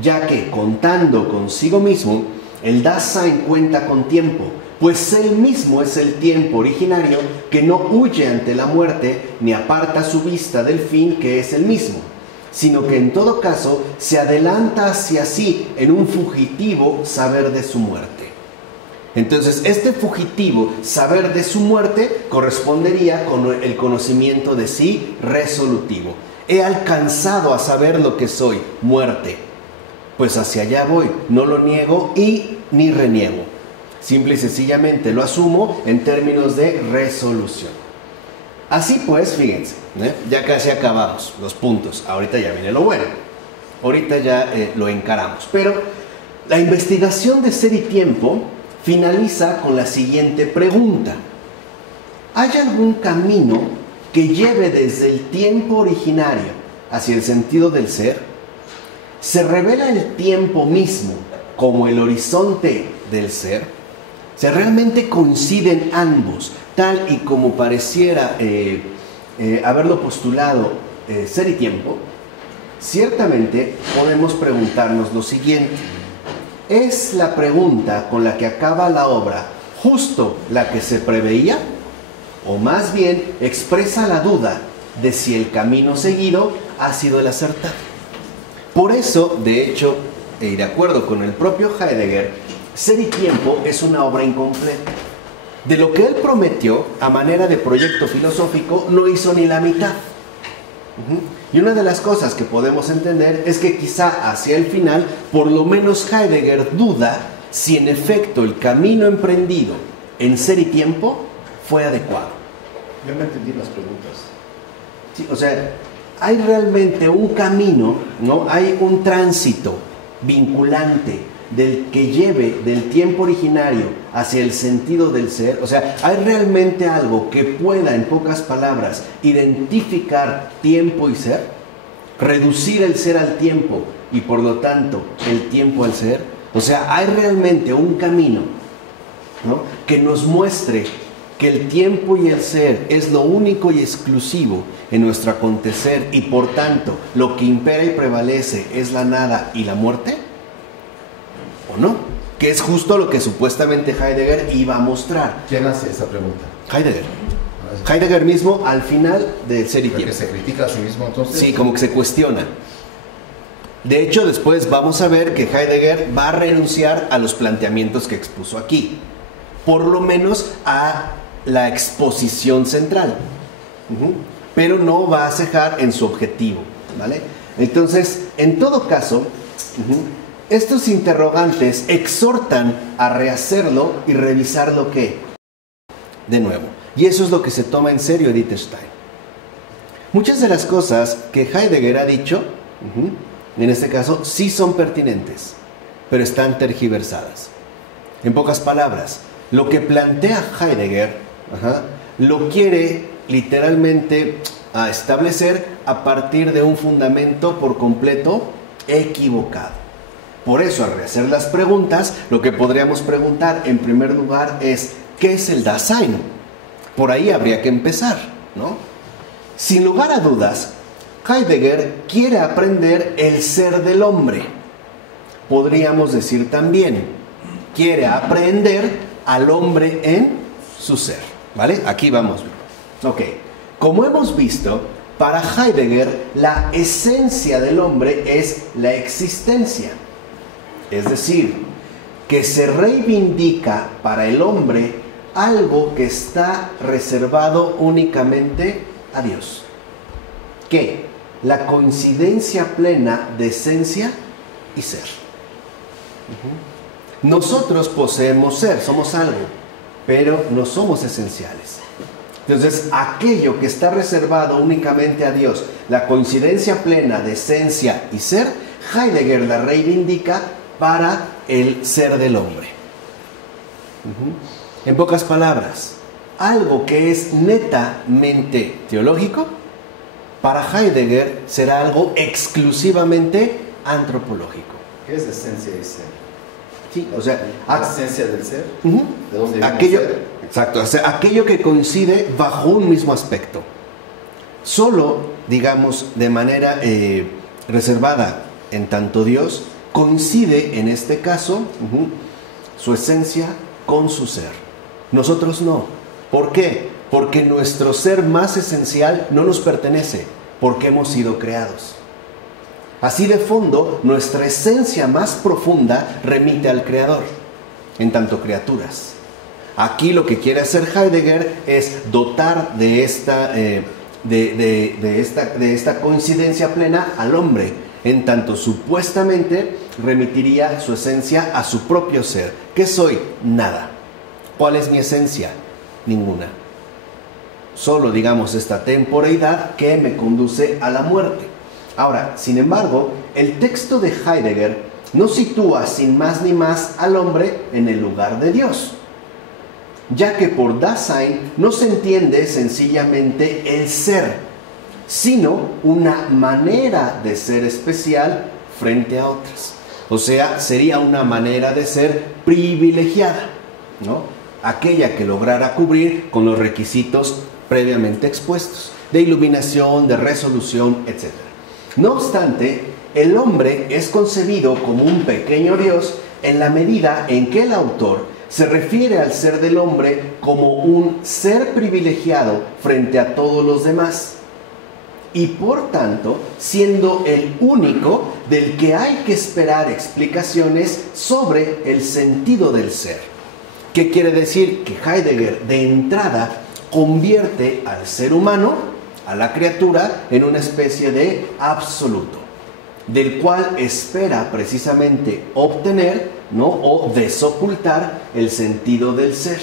ya que, contando consigo mismo, el Dasein cuenta con tiempo, pues él mismo es el tiempo originario que no huye ante la muerte ni aparta su vista del fin que es el mismo, sino que en todo caso se adelanta hacia sí en un fugitivo saber de su muerte. Entonces, este fugitivo saber de su muerte correspondería con el conocimiento de sí resolutivo. He alcanzado a saber lo que soy, muerte. Pues hacia allá voy, no lo niego y ni reniego. Simple y sencillamente lo asumo en términos de resolución. Así pues, fíjense, ya casi acabamos los puntos. Ahorita ya viene lo bueno. Ahorita ya lo encaramos. Pero la investigación de ser y tiempo finaliza con la siguiente pregunta. ¿Hay algún camino que lleve desde el tiempo originario hacia el sentido del ser? ¿Se revela el tiempo mismo como el horizonte del ser? ¿Se realmente coinciden ambos, tal y como pareciera haberlo postulado ser y tiempo? Ciertamente podemos preguntarnos lo siguiente. ¿Es la pregunta con la que acaba la obra justo la que se preveía? ¿O más bien expresa la duda de si el camino seguido ha sido el acertado? Por eso, de hecho, y de acuerdo con el propio Heidegger, Ser y Tiempo es una obra incompleta. De lo que él prometió, a manera de proyecto filosófico, no hizo ni la mitad. Y una de las cosas que podemos entender es que quizá hacia el final, por lo menos Heidegger duda si en efecto el camino emprendido en Ser y Tiempo fue adecuado. Yo me entendí las preguntas. Sí, o sea, hay realmente un camino, ¿no? Hay un tránsito vinculante del que lleve del tiempo originario hacia el sentido del ser. O sea, hay realmente algo que pueda, en pocas palabras, identificar tiempo y ser, reducir el ser al tiempo y por lo tanto el tiempo al ser. O sea, hay realmente un camino, ¿no?, que nos muestre que el tiempo y el ser es lo único y exclusivo en nuestro acontecer y por tanto lo que impera y prevalece es la nada y la muerte, ¿o no? Que es justo lo que supuestamente Heidegger iba a mostrar. ¿Quién hace esa pregunta? Heidegger. Heidegger mismo al final del Ser y ¿Porque Tiempo. se critica a sí mismo entonces? Sí, como que se cuestiona. De hecho, después vamos a ver que Heidegger va a renunciar a los planteamientos que expuso aquí, por lo menos a la exposición central, pero no va a cejar en su objetivo, ¿vale? Entonces, en todo caso, estos interrogantes exhortan a rehacerlo y revisarlo ¿qué? De nuevo. Y eso es lo que se toma en serio Edith Stein. Muchas de las cosas que Heidegger ha dicho, en este caso, sí son pertinentes, pero están tergiversadas. En pocas palabras, lo que plantea Heidegger, lo quiere literalmente a establecer a partir de un fundamento por completo equivocado. Por eso, al rehacer las preguntas, lo que podríamos preguntar en primer lugar es ¿qué es el Dasein? Por ahí habría que empezar, ¿no? Sin lugar a dudas, Heidegger quiere aprender el ser del hombre. Podríamos decir también, quiere aprender al hombre en su ser, ¿vale? Aquí vamos. Ok, como hemos visto, para Heidegger la esencia del hombre es la existencia. Es decir, que se reivindica para el hombre algo que está reservado únicamente a Dios. ¿Qué? La coincidencia plena de esencia y ser. Nosotros poseemos ser, somos algo, pero no somos esenciales. Entonces, aquello que está reservado únicamente a Dios, la coincidencia plena de esencia y ser, Heidegger la reivindica para el ser del hombre. En pocas palabras, algo que es netamente teológico, para Heidegger será algo exclusivamente antropológico. ¿Qué es esencia y ser? Sí, o sea, la esencia del ser. ¿De dónde viene aquello, el ser? exacto, o sea, aquello que coincide bajo un mismo aspecto. Solo, digamos, de manera reservada en tanto Dios, coincide en este caso su esencia con su ser. Nosotros no. ¿Por qué? Porque nuestro ser más esencial no nos pertenece, porque hemos sido creados. Así de fondo, nuestra esencia más profunda remite al Creador, en tanto criaturas. Aquí lo que quiere hacer Heidegger es dotar de esta coincidencia plena al hombre, en tanto supuestamente remitiría su esencia a su propio ser. ¿Qué soy? Nada. ¿Cuál es mi esencia? Ninguna. Solo, digamos, esta temporeidad que me conduce a la muerte. Ahora, sin embargo, el texto de Heidegger no sitúa sin más ni más al hombre en el lugar de Dios, ya que por Dasein no se entiende sencillamente el ser, sino una manera de ser especial frente a otras. O sea, sería una manera de ser privilegiada, ¿no? Aquella que lograra cubrir con los requisitos previamente expuestos, de iluminación, de resolución, etc. No obstante, el hombre es concebido como un pequeño Dios en la medida en que el autor se refiere al ser del hombre como un ser privilegiado frente a todos los demás, y por tanto siendo el único del que hay que esperar explicaciones sobre el sentido del ser. ¿Qué quiere decir? Que Heidegger de entrada convierte al ser humano, a la criatura, en una especie de absoluto, del cual espera precisamente obtener, ¿no?, o desocultar el sentido del ser.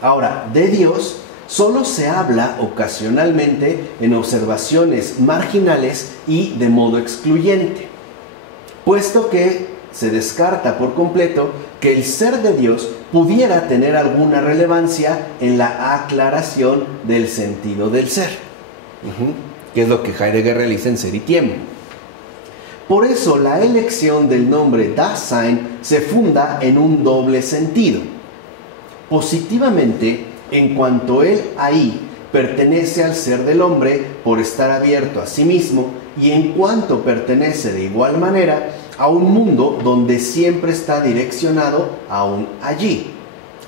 Ahora, de Dios solo se habla ocasionalmente en observaciones marginales y de modo excluyente, puesto que se descarta por completo que el ser de Dios pudiera tener alguna relevancia en la aclaración del sentido del ser, que es lo que Heidegger realiza en Ser y Tiempo. Por eso la elección del nombre Dasein se funda en un doble sentido. Positivamente, en cuanto él ahí pertenece al ser del hombre por estar abierto a sí mismo, y en cuanto pertenece de igual manera a un mundo donde siempre está direccionado aún allí.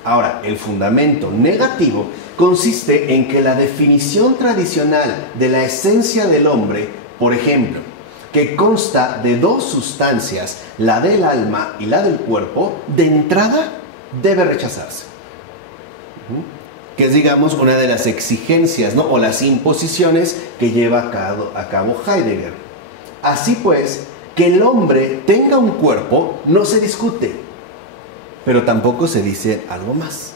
Ahora, el fundamento negativo consiste en que la definición tradicional de la esencia del hombre, por ejemplo, que consta de dos sustancias, la del alma y la del cuerpo, de entrada debe rechazarse. Que es, digamos, una de las exigencias, ¿no?, o las imposiciones que lleva a cabo Heidegger. Así pues, que el hombre tenga un cuerpo no se discute, pero tampoco se dice algo más.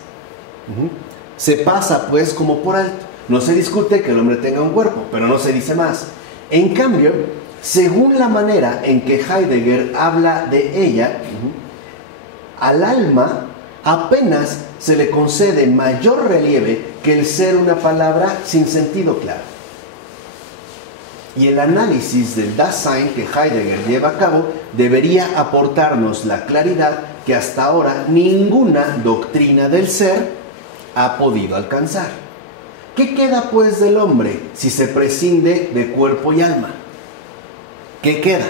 Se pasa pues como por alto. No se discute que el hombre tenga un cuerpo, pero no se dice más. En cambio, según la manera en que Heidegger habla de ella, al alma apenas se le concede mayor relieve que el ser una palabra sin sentido claro. Y el análisis del Dasein que Heidegger lleva a cabo debería aportarnos la claridad que hasta ahora ninguna doctrina del ser ha podido alcanzar. ¿Qué queda pues del hombre si se prescinde de cuerpo y alma? ¿Qué queda?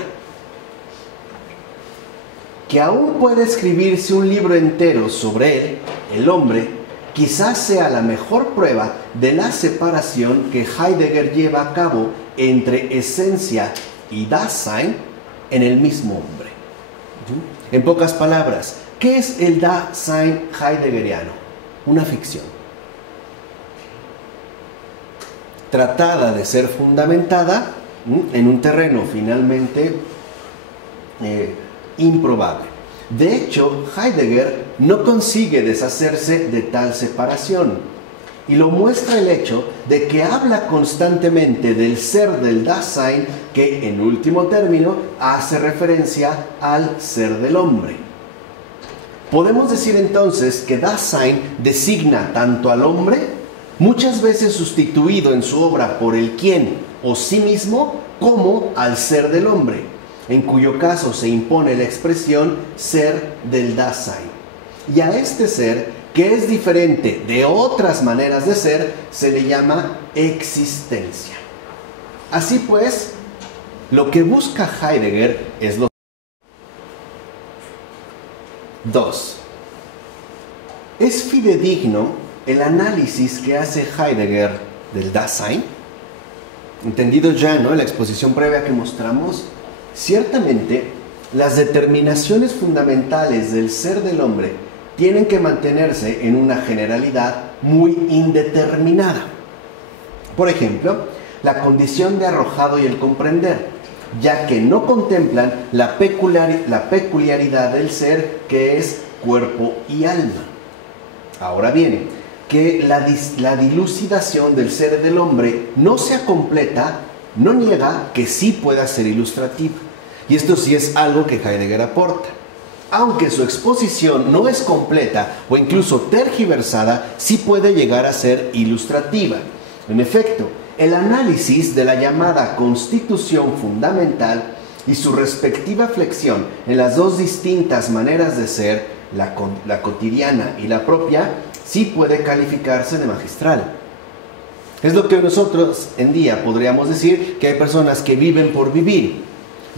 Que aún puede escribirse un libro entero sobre él, el hombre, quizás sea la mejor prueba de la separación que Heidegger lleva a cabo entre esencia y Dasein en el mismo hombre. En pocas palabras, ¿qué es el Dasein heideggeriano? Una ficción, tratada de ser fundamentada en un terreno finalmente improbable. De hecho, Heidegger no consigue deshacerse de tal separación, y lo muestra el hecho de que habla constantemente del ser del Dasein, que en último término hace referencia al ser del hombre. Podemos decir entonces que Dasein designa tanto al hombre, muchas veces sustituido en su obra por el quién o sí mismo, como al ser del hombre, en cuyo caso se impone la expresión ser del Dasein. Y a este ser, que es diferente de otras maneras de ser, se le llama existencia. Así pues, lo que busca Heidegger es lo 2. ¿Es fidedigno el análisis que hace Heidegger del Dasein? Entendido ya, ¿no?, en la exposición previa que mostramos, ciertamente las determinaciones fundamentales del ser del hombre tienen que mantenerse en una generalidad muy indeterminada. Por ejemplo, la condición de arrojado y el comprender, ya que no contemplan la peculiaridad del ser que es cuerpo y alma. Ahora bien, que la dilucidación del ser del hombre no sea completa, no niega que sí pueda ser ilustrativa. Y esto sí es algo que Heidegger aporta. Aunque su exposición no es completa o incluso tergiversada, sí puede llegar a ser ilustrativa. En efecto, el análisis de la llamada constitución fundamental y su respectiva flexión en las dos distintas maneras de ser, la cotidiana y la propia, sí puede calificarse de magistral. Es lo que nosotros en día podríamos decir que hay personas que viven por vivir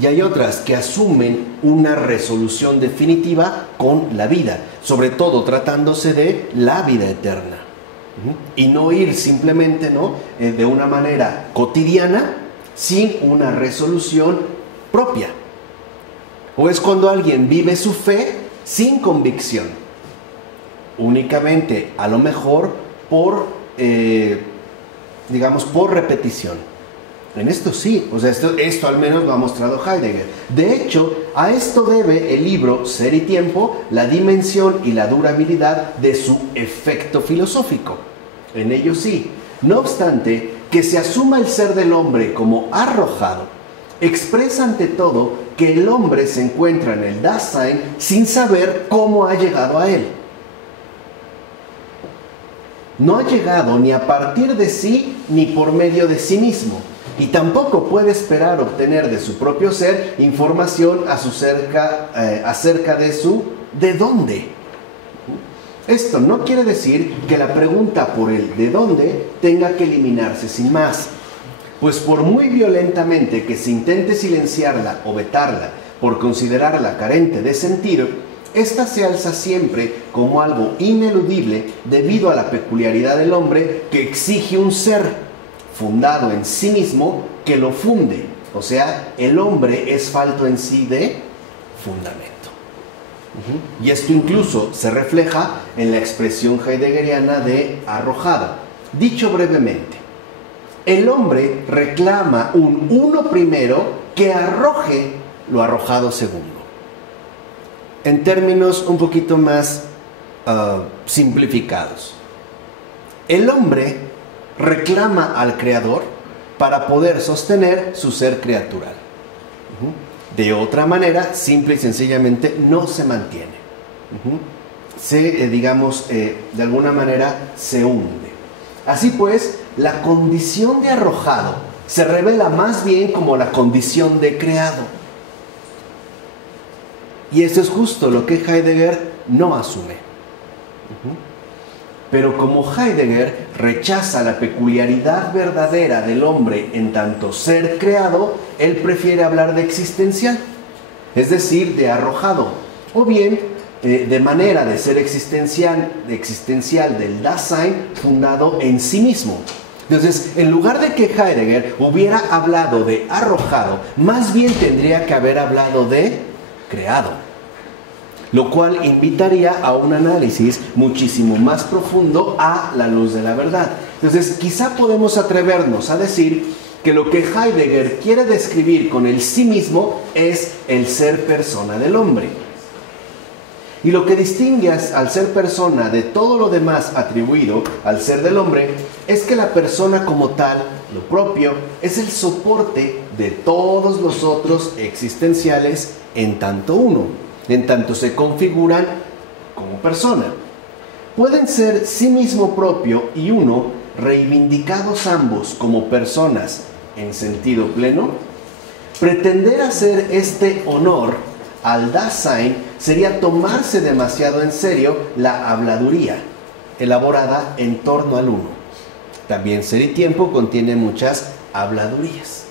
y hay otras que asumen una resolución definitiva con la vida, sobre todo tratándose de la vida eterna. Y no ir simplemente, ¿no?, de una manera cotidiana sin una resolución propia. O es cuando alguien vive su fe sin convicción, únicamente a lo mejor por repetición. En esto sí, o sea, esto al menos lo ha mostrado Heidegger. De hecho, a esto debe el libro Ser y Tiempo, la dimensión y la durabilidad de su efecto filosófico. En ello sí. No obstante, que se asuma el ser del hombre como arrojado, expresa ante todo que el hombre se encuentra en el Dasein sin saber cómo ha llegado a él. No ha llegado ni a partir de sí ni por medio de sí mismo, y tampoco puede esperar obtener de su propio ser información acerca de su ¿de dónde? Esto no quiere decir que la pregunta por el ¿de dónde? Tenga que eliminarse sin más, pues por muy violentamente que se intente silenciarla o vetarla por considerarla carente de sentido, esta se alza siempre como algo ineludible debido a la peculiaridad del hombre que exige un ser fundado en sí mismo que lo funde. O sea, el hombre es falto en sí de fundamento. Y esto incluso se refleja en la expresión heideggeriana de arrojado. Dicho brevemente, el hombre reclama un uno primero que arroje lo arrojado segundo. En términos un poquito más simplificados, el hombre reclama al creador para poder sostener su ser criatural. De otra manera, simple y sencillamente no se mantiene. De alguna manera se hunde. Así pues, la condición de arrojado se revela más bien como la condición de creado. Y eso es justo lo que Heidegger no asume. Pero como Heidegger rechaza la peculiaridad verdadera del hombre en tanto ser creado, él prefiere hablar de existencial, es decir, de arrojado, o bien de manera de ser existencial del Dasein fundado en sí mismo. Entonces, en lugar de que Heidegger hubiera hablado de arrojado, más bien tendría que haber hablado de creado, lo cual invitaría a un análisis muchísimo más profundo a la luz de la verdad. Entonces, quizá podemos atrevernos a decir que lo que Heidegger quiere describir con el sí mismo es el ser persona del hombre. Y lo que distingue al ser persona de todo lo demás atribuido al ser del hombre es que la persona como tal, lo propio, es el soporte de todos los otros existenciales en tanto uno, en tanto se configuran como persona. Pueden ser sí mismo propio y uno reivindicados ambos como personas en sentido pleno. Pretender hacer este honor al Dasein sería tomarse demasiado en serio la habladuría elaborada en torno al uno. También Ser y Tiempo contiene muchas habladurías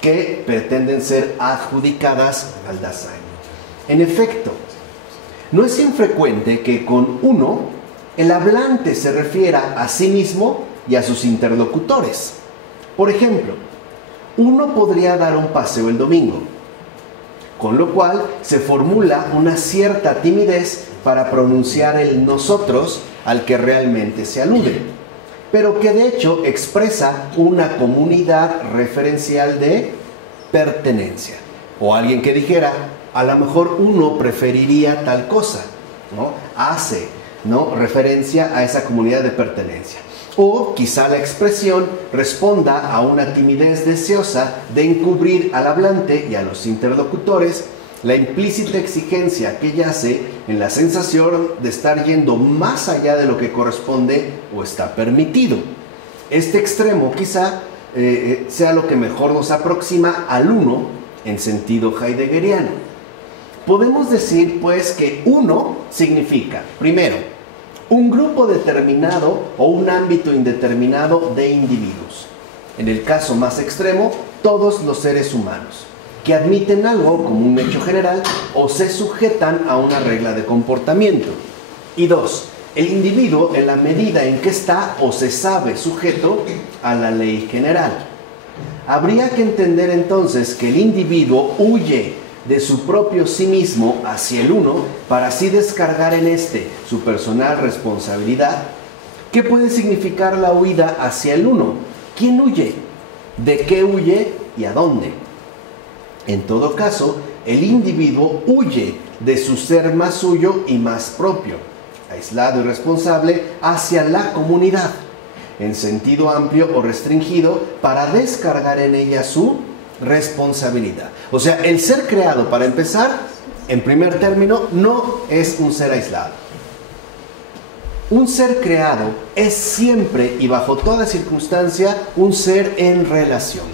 que pretenden ser adjudicadas al Dasein. En efecto, No es infrecuente que con uno el hablante se refiera a sí mismo y a sus interlocutores. Por ejemplo, uno podría dar un paseo el domingo, con lo cual se formula una cierta timidez para pronunciar el nosotros al que realmente se alude, pero que de hecho expresa una comunidad referencial de pertenencia. O alguien que dijera, a lo mejor uno preferiría tal cosa, ¿no? Hace, ¿no?, referencia a esa comunidad de pertenencia. O quizá la expresión responda a una timidez deseosa de encubrir al hablante y a los interlocutores la implícita exigencia que yace en la sensación de estar yendo más allá de lo que corresponde o está permitido. Este extremo quizá sea lo que mejor nos aproxima al uno en sentido heideggeriano. Podemos decir pues que uno significa, primero, un grupo determinado o un ámbito indeterminado de individuos. En el caso más extremo, todos los seres humanos, que admiten algo como un hecho general o se sujetan a una regla de comportamiento. Y dos, el individuo en la medida en que está o se sabe sujeto a la ley general. Habría que entender entonces que el individuo huye de su propio sí mismo hacia el uno para así descargar en este su personal responsabilidad. ¿Qué puede significar la huida hacia el uno? ¿Quién huye? ¿De qué huye y a dónde? En todo caso, el individuo huye de su ser más suyo y más propio, aislado y responsable, hacia la comunidad, en sentido amplio o restringido, para descargar en ella su responsabilidad. O sea, el ser creado, para empezar, en primer término, no es un ser aislado. Un ser creado es siempre y bajo toda circunstancia un ser en relación,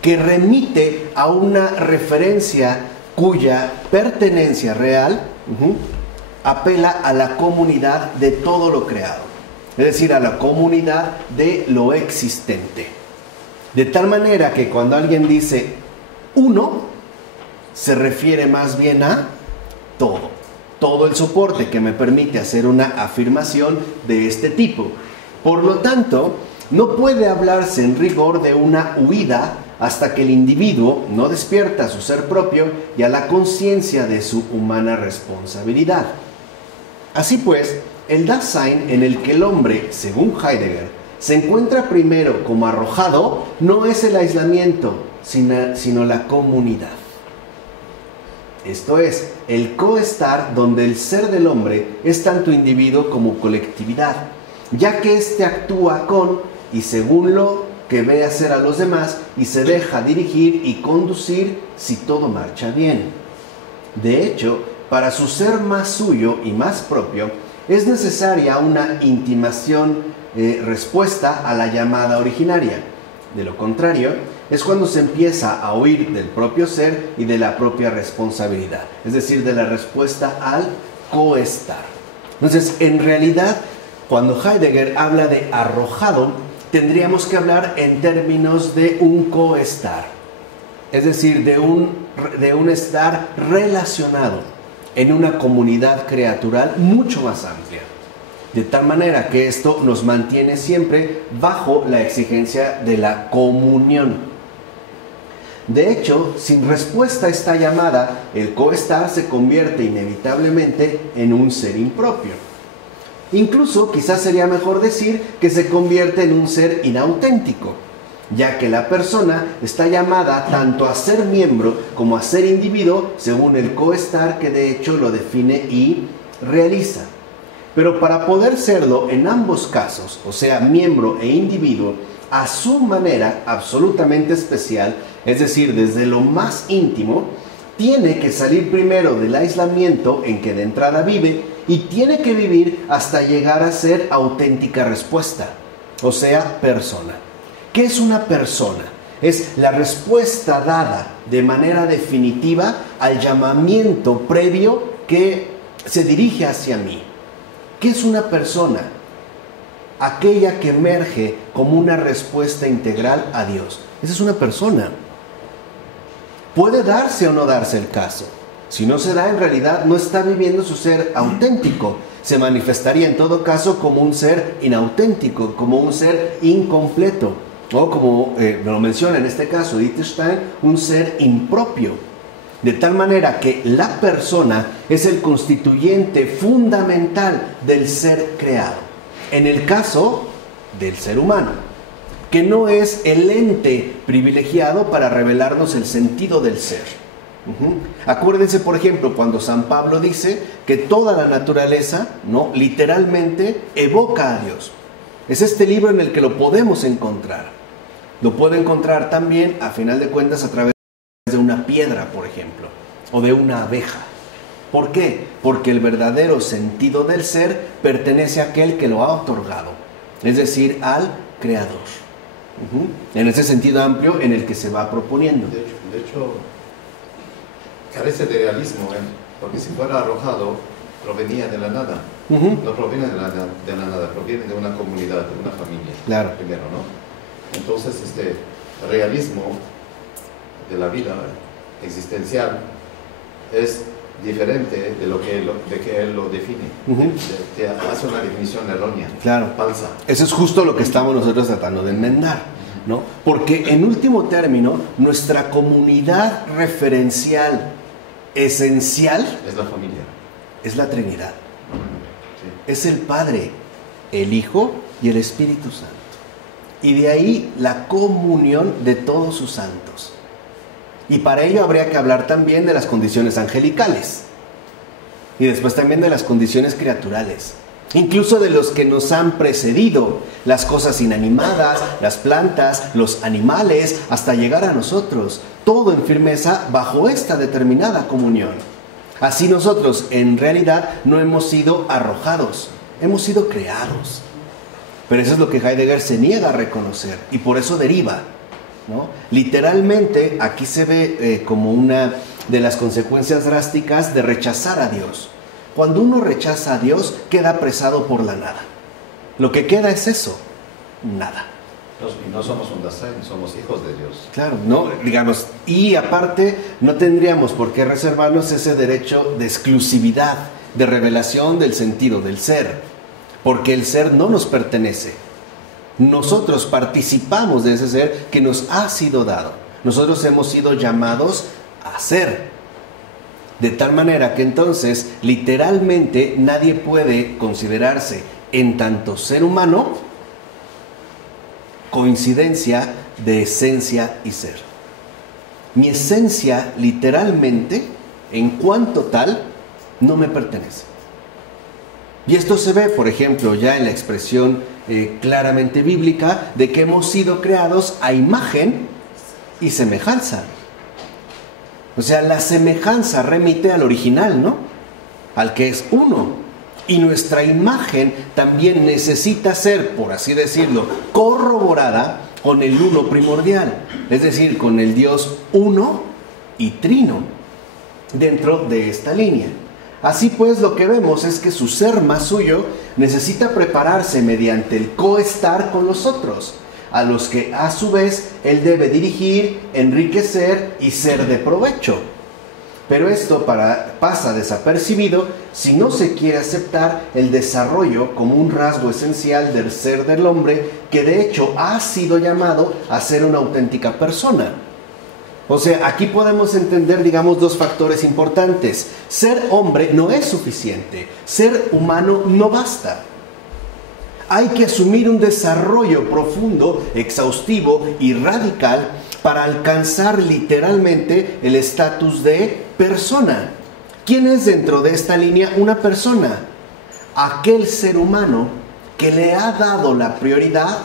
que remite a una referencia cuya pertenencia real apela a la comunidad de todo lo creado, es decir, a la comunidad de lo existente. De tal manera que cuando alguien dice uno, se refiere más bien a todo el soporte que me permite hacer una afirmación de este tipo. Por lo tanto, no puede hablarse en rigor de una huida hasta que el individuo no despierta a su ser propio y a la conciencia de su humana responsabilidad. Así pues, el Dasein en el que el hombre, según Heidegger, se encuentra primero como arrojado, no es el aislamiento, sino la comunidad. Esto es, el coestar donde el ser del hombre es tanto individuo como colectividad, ya que éste actúa con y según lo que ve hacer a los demás y se deja dirigir y conducir si todo marcha bien. De hecho, para su ser más suyo y más propio, es necesaria una intimación respuesta a la llamada originaria. De lo contrario, es cuando se empieza a huir del propio ser y de la propia responsabilidad, es decir, de la respuesta al coestar. Entonces, en realidad, cuando Heidegger habla de arrojado, tendríamos que hablar en términos de un coestar, es decir, de un estar relacionado en una comunidad creatural mucho más amplia, de tal manera que esto nos mantiene siempre bajo la exigencia de la comunión. De hecho, sin respuesta a esta llamada, el coestar se convierte inevitablemente en un ser impropio. Incluso quizás sería mejor decir que se convierte en un ser inauténtico, ya que la persona está llamada tanto a ser miembro como a ser individuo según el coestar que de hecho lo define y realiza. Pero para poder serlo en ambos casos, o sea, miembro e individuo, a su manera absolutamente especial, es decir, desde lo más íntimo, tiene que salir primero del aislamiento en que de entrada vive y tiene que vivir hasta llegar a ser auténtica respuesta, o sea, persona. ¿Qué es una persona? Es la respuesta dada de manera definitiva al llamamiento previo que se dirige hacia mí. ¿Qué es una persona? Aquella que emerge como una respuesta integral a Dios. Esa es una persona. Puede darse o no darse el caso. Si no se da, en realidad no está viviendo su ser auténtico. Se manifestaría en todo caso como un ser inauténtico, como un ser incompleto, o como lo menciona en este caso Wittgenstein, un ser impropio. De tal manera que la persona es el constituyente fundamental del ser creado. En el caso del ser humano, que no es el ente privilegiado para revelarnos el sentido del ser. Acuérdense, por ejemplo, cuando San Pablo dice que toda la naturaleza, ¿no?, literalmente evoca a Dios. Es este libro en el que lo podemos encontrar. Lo puede encontrar también, a final de cuentas, a través de una piedra, por ejemplo, o de una abeja. ¿Por qué? Porque el verdadero sentido del ser pertenece a aquel que lo ha otorgado, es decir, al Creador. En ese sentido amplio en el que se va proponiendo. De hecho, carece de realismo, porque si fuera arrojado, provenía de la nada. No proviene de la nada, proviene de una comunidad, de una familia. Claro. Primero, ¿no? Entonces, el realismo de la vida existencial es diferente de que él lo define. Te hace una definición errónea, claro, falsa. Eso es justo lo que estamos nosotros tratando de enmendar, ¿no? Porque en último término, nuestra comunidad referencial esencial es la familia, es la Trinidad. sí. Es el Padre, el Hijo y el Espíritu Santo. Y de ahí la comunión de todos sus santos. Y para ello habría que hablar también de las condiciones angelicales. Y después también de las condiciones criaturales. Incluso de los que nos han precedido. Las cosas inanimadas, las plantas, los animales, hasta llegar a nosotros. Todo en firmeza bajo esta determinada comunión. Así nosotros en realidad no hemos sido arrojados. Hemos sido creados. Pero eso es lo que Heidegger se niega a reconocer. Y por eso deriva, ¿no? Literalmente aquí se ve como una de las consecuencias drásticas de rechazar a Dios. Cuando uno rechaza a Dios, queda apresado por la nada. Lo que queda es eso, nada. Y no somos un Dasein, somos hijos de Dios. Claro, ¿no? Digamos, y aparte no tendríamos por qué reservarnos ese derecho de exclusividad, de revelación del sentido del ser, porque el ser no nos pertenece. Nosotros participamos de ese ser que nos ha sido dado. Nosotros hemos sido llamados a ser. De tal manera que entonces, literalmente, nadie puede considerarse en tanto ser humano coincidencia de esencia y ser. Mi esencia, literalmente, en cuanto tal, no me pertenece. Y esto se ve, por ejemplo, ya en la expresión claramente bíblica de que hemos sido creados a imagen y semejanza. O sea, la semejanza remite al original, ¿no? Al que es uno. Y nuestra imagen también necesita ser, por así decirlo, corroborada con el uno primordial. Es decir, con el Dios uno y trino dentro de esta línea. Así pues, lo que vemos es que su ser más suyo necesita prepararse mediante el coestar con los otros, a los que a su vez él debe dirigir, enriquecer y ser de provecho. Pero esto pasa desapercibido si no se quiere aceptar el desarrollo como un rasgo esencial del ser del hombre, que de hecho ha sido llamado a ser una auténtica persona. O sea, aquí podemos entender, digamos, dos factores importantes. Ser hombre no es suficiente. Ser humano no basta. Hay que asumir un desarrollo profundo, exhaustivo y radical para alcanzar literalmente el estatus de persona. ¿Quién es dentro de esta línea una persona? Aquel ser humano que le ha dado la prioridad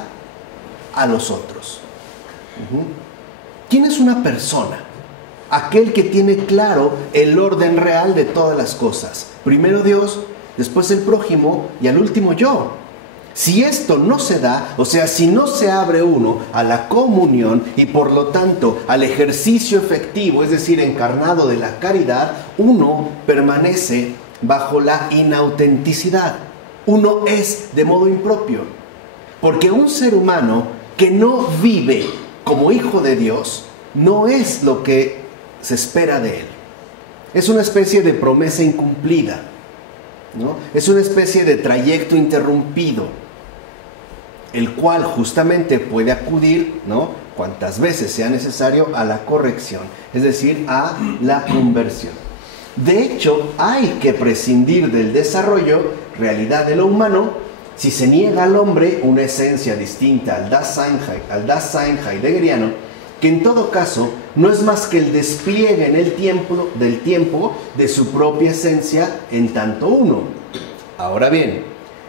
a los otros. ¿Quién es una persona? Aquel que tiene claro el orden real de todas las cosas. Primero Dios, después el prójimo y al último yo. Si esto no se da, o sea, si no se abre uno a la comunión y por lo tanto al ejercicio efectivo, es decir, encarnado de la caridad, uno permanece bajo la inautenticidad. Uno es de modo impropio. Porque un ser humano que no vive como hijo de Dios no es lo que se espera de él. Es una especie de promesa incumplida, ¿no? Es una especie de trayecto interrumpido, el cual justamente puede acudir, ¿no?, cuantas veces sea necesario a la corrección, es decir, a la conversión. De hecho, hay que prescindir del desarrollo, realidad de lo humano, si se niega al hombre una esencia distinta al Dasein heideggeriano, que en todo caso no es más que el despliegue en el tiempo de su propia esencia en tanto uno. Ahora bien,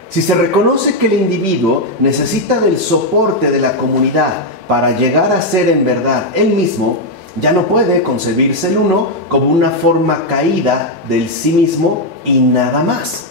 si se reconoce que el individuo necesita del soporte de la comunidad para llegar a ser en verdad él mismo, ya no puede concebirse el uno como una forma caída del sí mismo y nada más.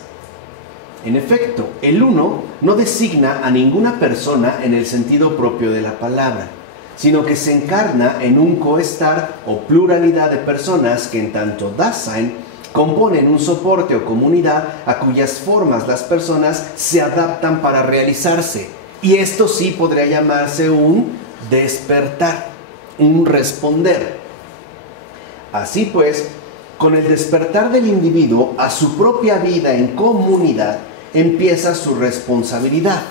En efecto, el uno no designa a ninguna persona en el sentido propio de la palabra, sino que se encarna en un coestar o pluralidad de personas que en tanto Dasein componen un soporte o comunidad a cuyas formas las personas se adaptan para realizarse. Y esto sí podría llamarse un despertar, un responder. Así pues, con el despertar del individuo a su propia vida en comunidad, empieza su responsabilidad.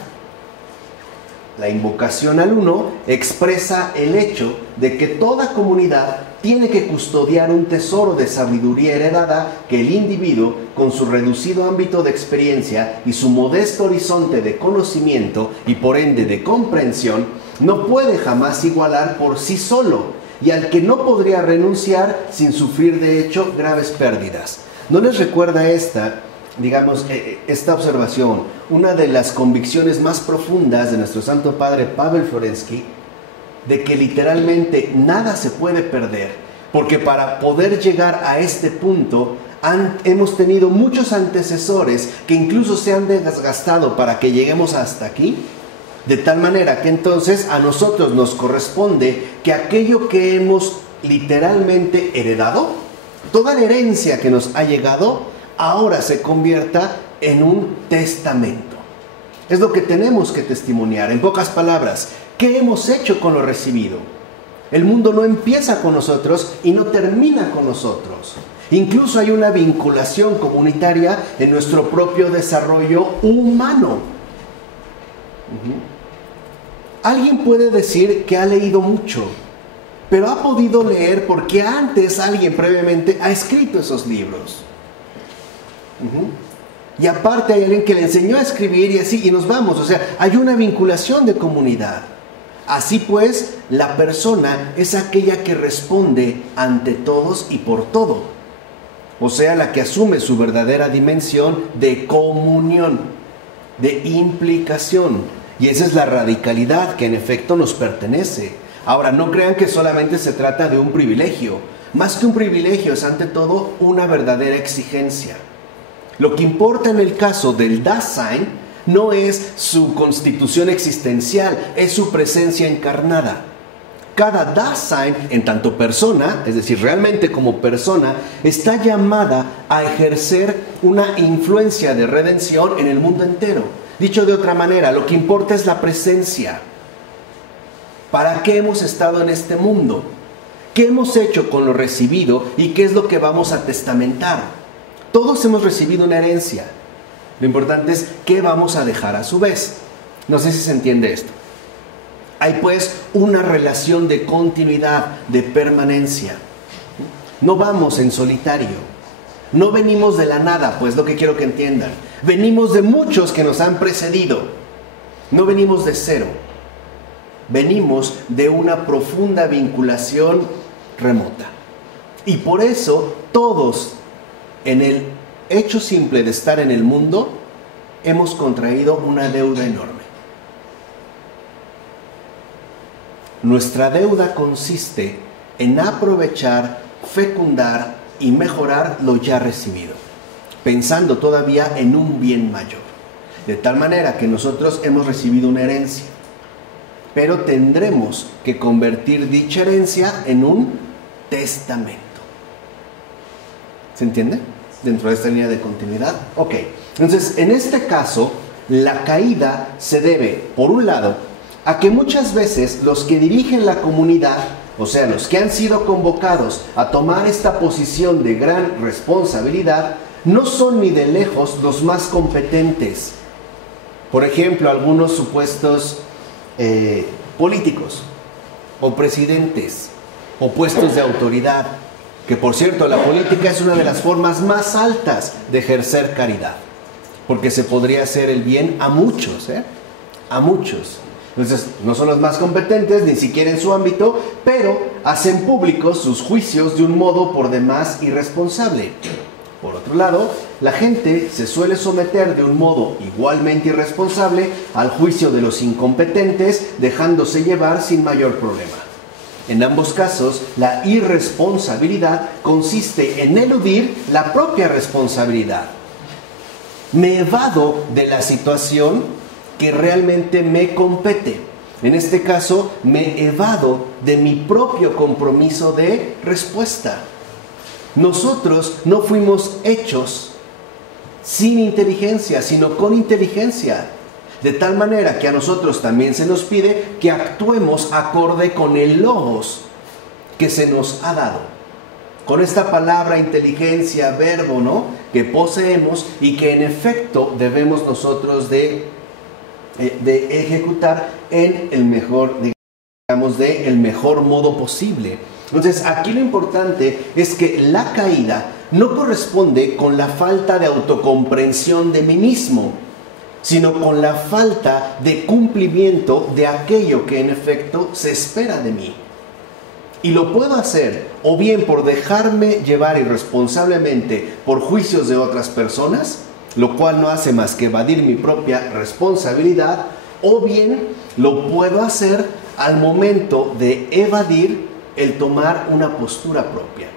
La invocación al uno expresa el hecho de que toda comunidad tiene que custodiar un tesoro de sabiduría heredada que el individuo, con su reducido ámbito de experiencia y su modesto horizonte de conocimiento y por ende de comprensión, no puede jamás igualar por sí solo y al que no podría renunciar sin sufrir de hecho graves pérdidas. ¿No les recuerda esta observación, una de las convicciones más profundas de nuestro Santo Padre Pavel Florensky, de que literalmente nada se puede perder, porque para poder llegar a este punto hemos tenido muchos antecesores que incluso se han desgastado para que lleguemos hasta aquí, de tal manera que entonces a nosotros nos corresponde que aquello que hemos literalmente heredado, toda la herencia que nos ha llegado, ahora se convierta en un testamento. Es lo que tenemos que testimoniar. En pocas palabras, ¿qué hemos hecho con lo recibido? El mundo no empieza con nosotros y no termina con nosotros. Incluso hay una vinculación comunitaria en nuestro propio desarrollo humano. Alguien puede decir que ha leído mucho, pero ha podido leer porque antes alguien previamente ha escrito esos libros. Y aparte hay alguien que le enseñó a escribir y así, y nos vamos. O sea, hay una vinculación de comunidad. Así pues, la persona es aquella que responde ante todos y por todo. O sea, la que asume su verdadera dimensión de comunión, de implicación. Y esa es la radicalidad que en efecto nos pertenece. Ahora, no crean que solamente se trata de un privilegio. Más que un privilegio, es ante todo una verdadera exigencia. Lo que importa en el caso del Dasein no es su constitución existencial, es su presencia encarnada. Cada Dasein, en tanto persona, es decir, realmente como persona, está llamada a ejercer una influencia de redención en el mundo entero. Dicho de otra manera, lo que importa es la presencia. ¿Para qué hemos estado en este mundo? ¿Qué hemos hecho con lo recibido y qué es lo que vamos a testamentar? Todos hemos recibido una herencia. Lo importante es qué vamos a dejar a su vez. No sé si se entiende esto. Hay pues una relación de continuidad, de permanencia. No vamos en solitario. No venimos de la nada, pues lo que quiero que entiendan. Venimos de muchos que nos han precedido. No venimos de cero. Venimos de una profunda vinculación remota. Y por eso todos, en el hecho simple de estar en el mundo, hemos contraído una deuda enorme. Nuestra deuda consiste en aprovechar, fecundar y mejorar lo ya recibido, pensando todavía en un bien mayor. De tal manera que nosotros hemos recibido una herencia, pero tendremos que convertir dicha herencia en un testamento. ¿Se entiende? Dentro de esta línea de continuidad. Ok, entonces en este caso la caída se debe, por un lado, a que muchas veces los que dirigen la comunidad, o sea, los que han sido convocados a tomar esta posición de gran responsabilidad, no son ni de lejos los más competentes. Por ejemplo, algunos supuestos políticos o presidentes o puestos de autoridad, que por cierto, la política es una de las formas más altas de ejercer caridad, porque se podría hacer el bien a muchos, a muchos. Entonces, no son los más competentes, ni siquiera en su ámbito, pero hacen públicos sus juicios de un modo por demás irresponsable. Por otro lado, la gente se suele someter de un modo igualmente irresponsable al juicio de los incompetentes, dejándose llevar sin mayor problema. En ambos casos, la irresponsabilidad consiste en eludir la propia responsabilidad. Me evado de la situación que realmente me compete. En este caso, me evado de mi propio compromiso de respuesta. Nosotros no fuimos hechos sin inteligencia, sino con inteligencia. De tal manera que a nosotros también se nos pide que actuemos acorde con el logos que se nos ha dado. Con esta palabra inteligencia, verbo, ¿no?, que poseemos y que en efecto debemos nosotros de ejecutar en el mejor, digamos, de el mejor modo posible. Entonces, aquí lo importante es que la caída no corresponde con la falta de autocomprensión de mí mismo, sino con la falta de cumplimiento de aquello que en efecto se espera de mí. Y lo puedo hacer o bien por dejarme llevar irresponsablemente por juicios de otras personas, lo cual no hace más que evadir mi propia responsabilidad, o bien lo puedo hacer al momento de evadir el tomar una postura propia.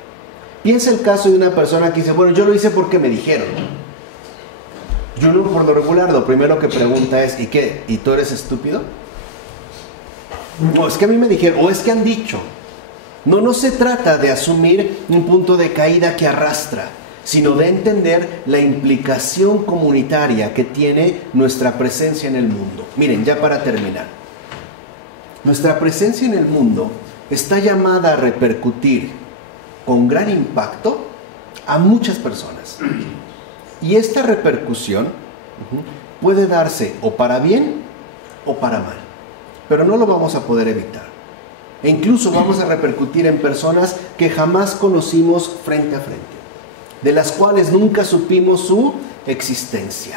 Piensa el caso de una persona que dice, bueno, yo lo hice porque me dijeron. Y uno por lo regular, lo primero que pregunta es, ¿y qué? ¿Y tú eres estúpido? No, es que a mí me dijeron, o es que han dicho. No se trata de asumir un punto de caída que arrastra, sino de entender la implicación comunitaria que tiene nuestra presencia en el mundo. Miren, ya para terminar, nuestra presencia en el mundo está llamada a repercutir con gran impacto a muchas personas. Y esta repercusión puede darse o para bien o para mal, pero no lo vamos a poder evitar. E incluso vamos a repercutir en personas que jamás conocimos frente a frente, de las cuales nunca supimos su existencia,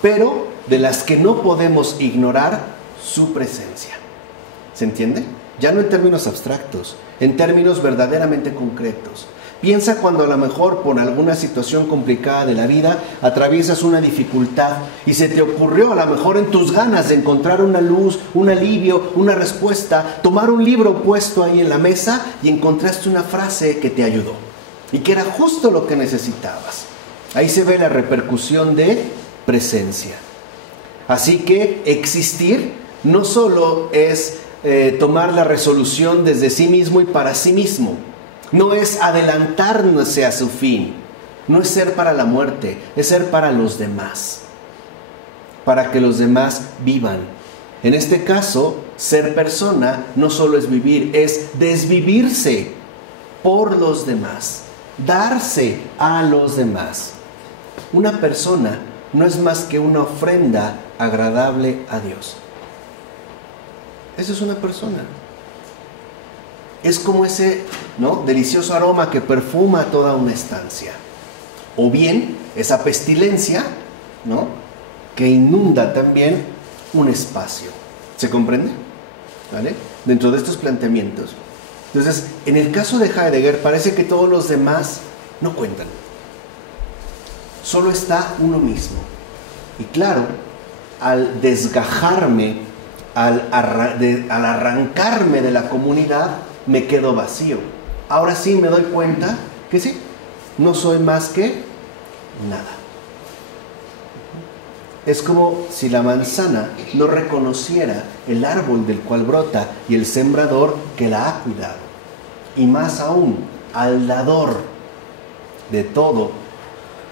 pero de las que no podemos ignorar su presencia. ¿Se entiende? Ya no en términos abstractos, en términos verdaderamente concretos. Piensa cuando a lo mejor por alguna situación complicada de la vida atraviesas una dificultad y se te ocurrió a lo mejor en tus ganas de encontrar una luz, un alivio, una respuesta, tomar un libro puesto ahí en la mesa y encontraste una frase que te ayudó y que era justo lo que necesitabas. Ahí se ve la repercusión de presencia. Así que existir no solo es tomar la resolución desde sí mismo y para sí mismo. No es adelantarse a su fin, no es ser para la muerte, es ser para los demás, para que los demás vivan. En este caso, ser persona no solo es vivir, es desvivirse por los demás, darse a los demás. Una persona no es más que una ofrenda agradable a Dios. Eso es una persona. Es como ese, ¿no?, delicioso aroma que perfuma toda una estancia. O bien esa pestilencia, ¿no?, que inunda también un espacio. ¿Se comprende? ¿Vale? Dentro de estos planteamientos. Entonces, en el caso de Heidegger parece que todos los demás no cuentan. Solo está uno mismo. Y claro, al desgajarme, al arrancarme de la comunidad, me quedo vacío. Ahora sí me doy cuenta que sí, no soy más que nada. Es como si la manzana no reconociera el árbol del cual brota y el sembrador que la ha cuidado. Y más aún, al dador de todo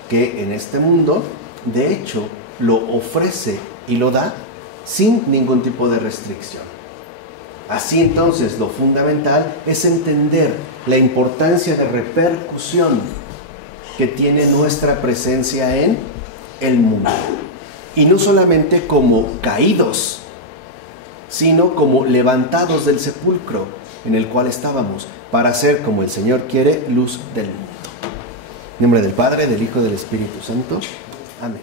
que en este mundo, de hecho, lo ofrece y lo da sin ningún tipo de restricción. Así entonces, lo fundamental es entender la importancia de repercusión que tiene nuestra presencia en el mundo. Y no solamente como caídos, sino como levantados del sepulcro en el cual estábamos, para ser, como el Señor quiere, luz del mundo. En nombre del Padre, del Hijo y del Espíritu Santo. Amén.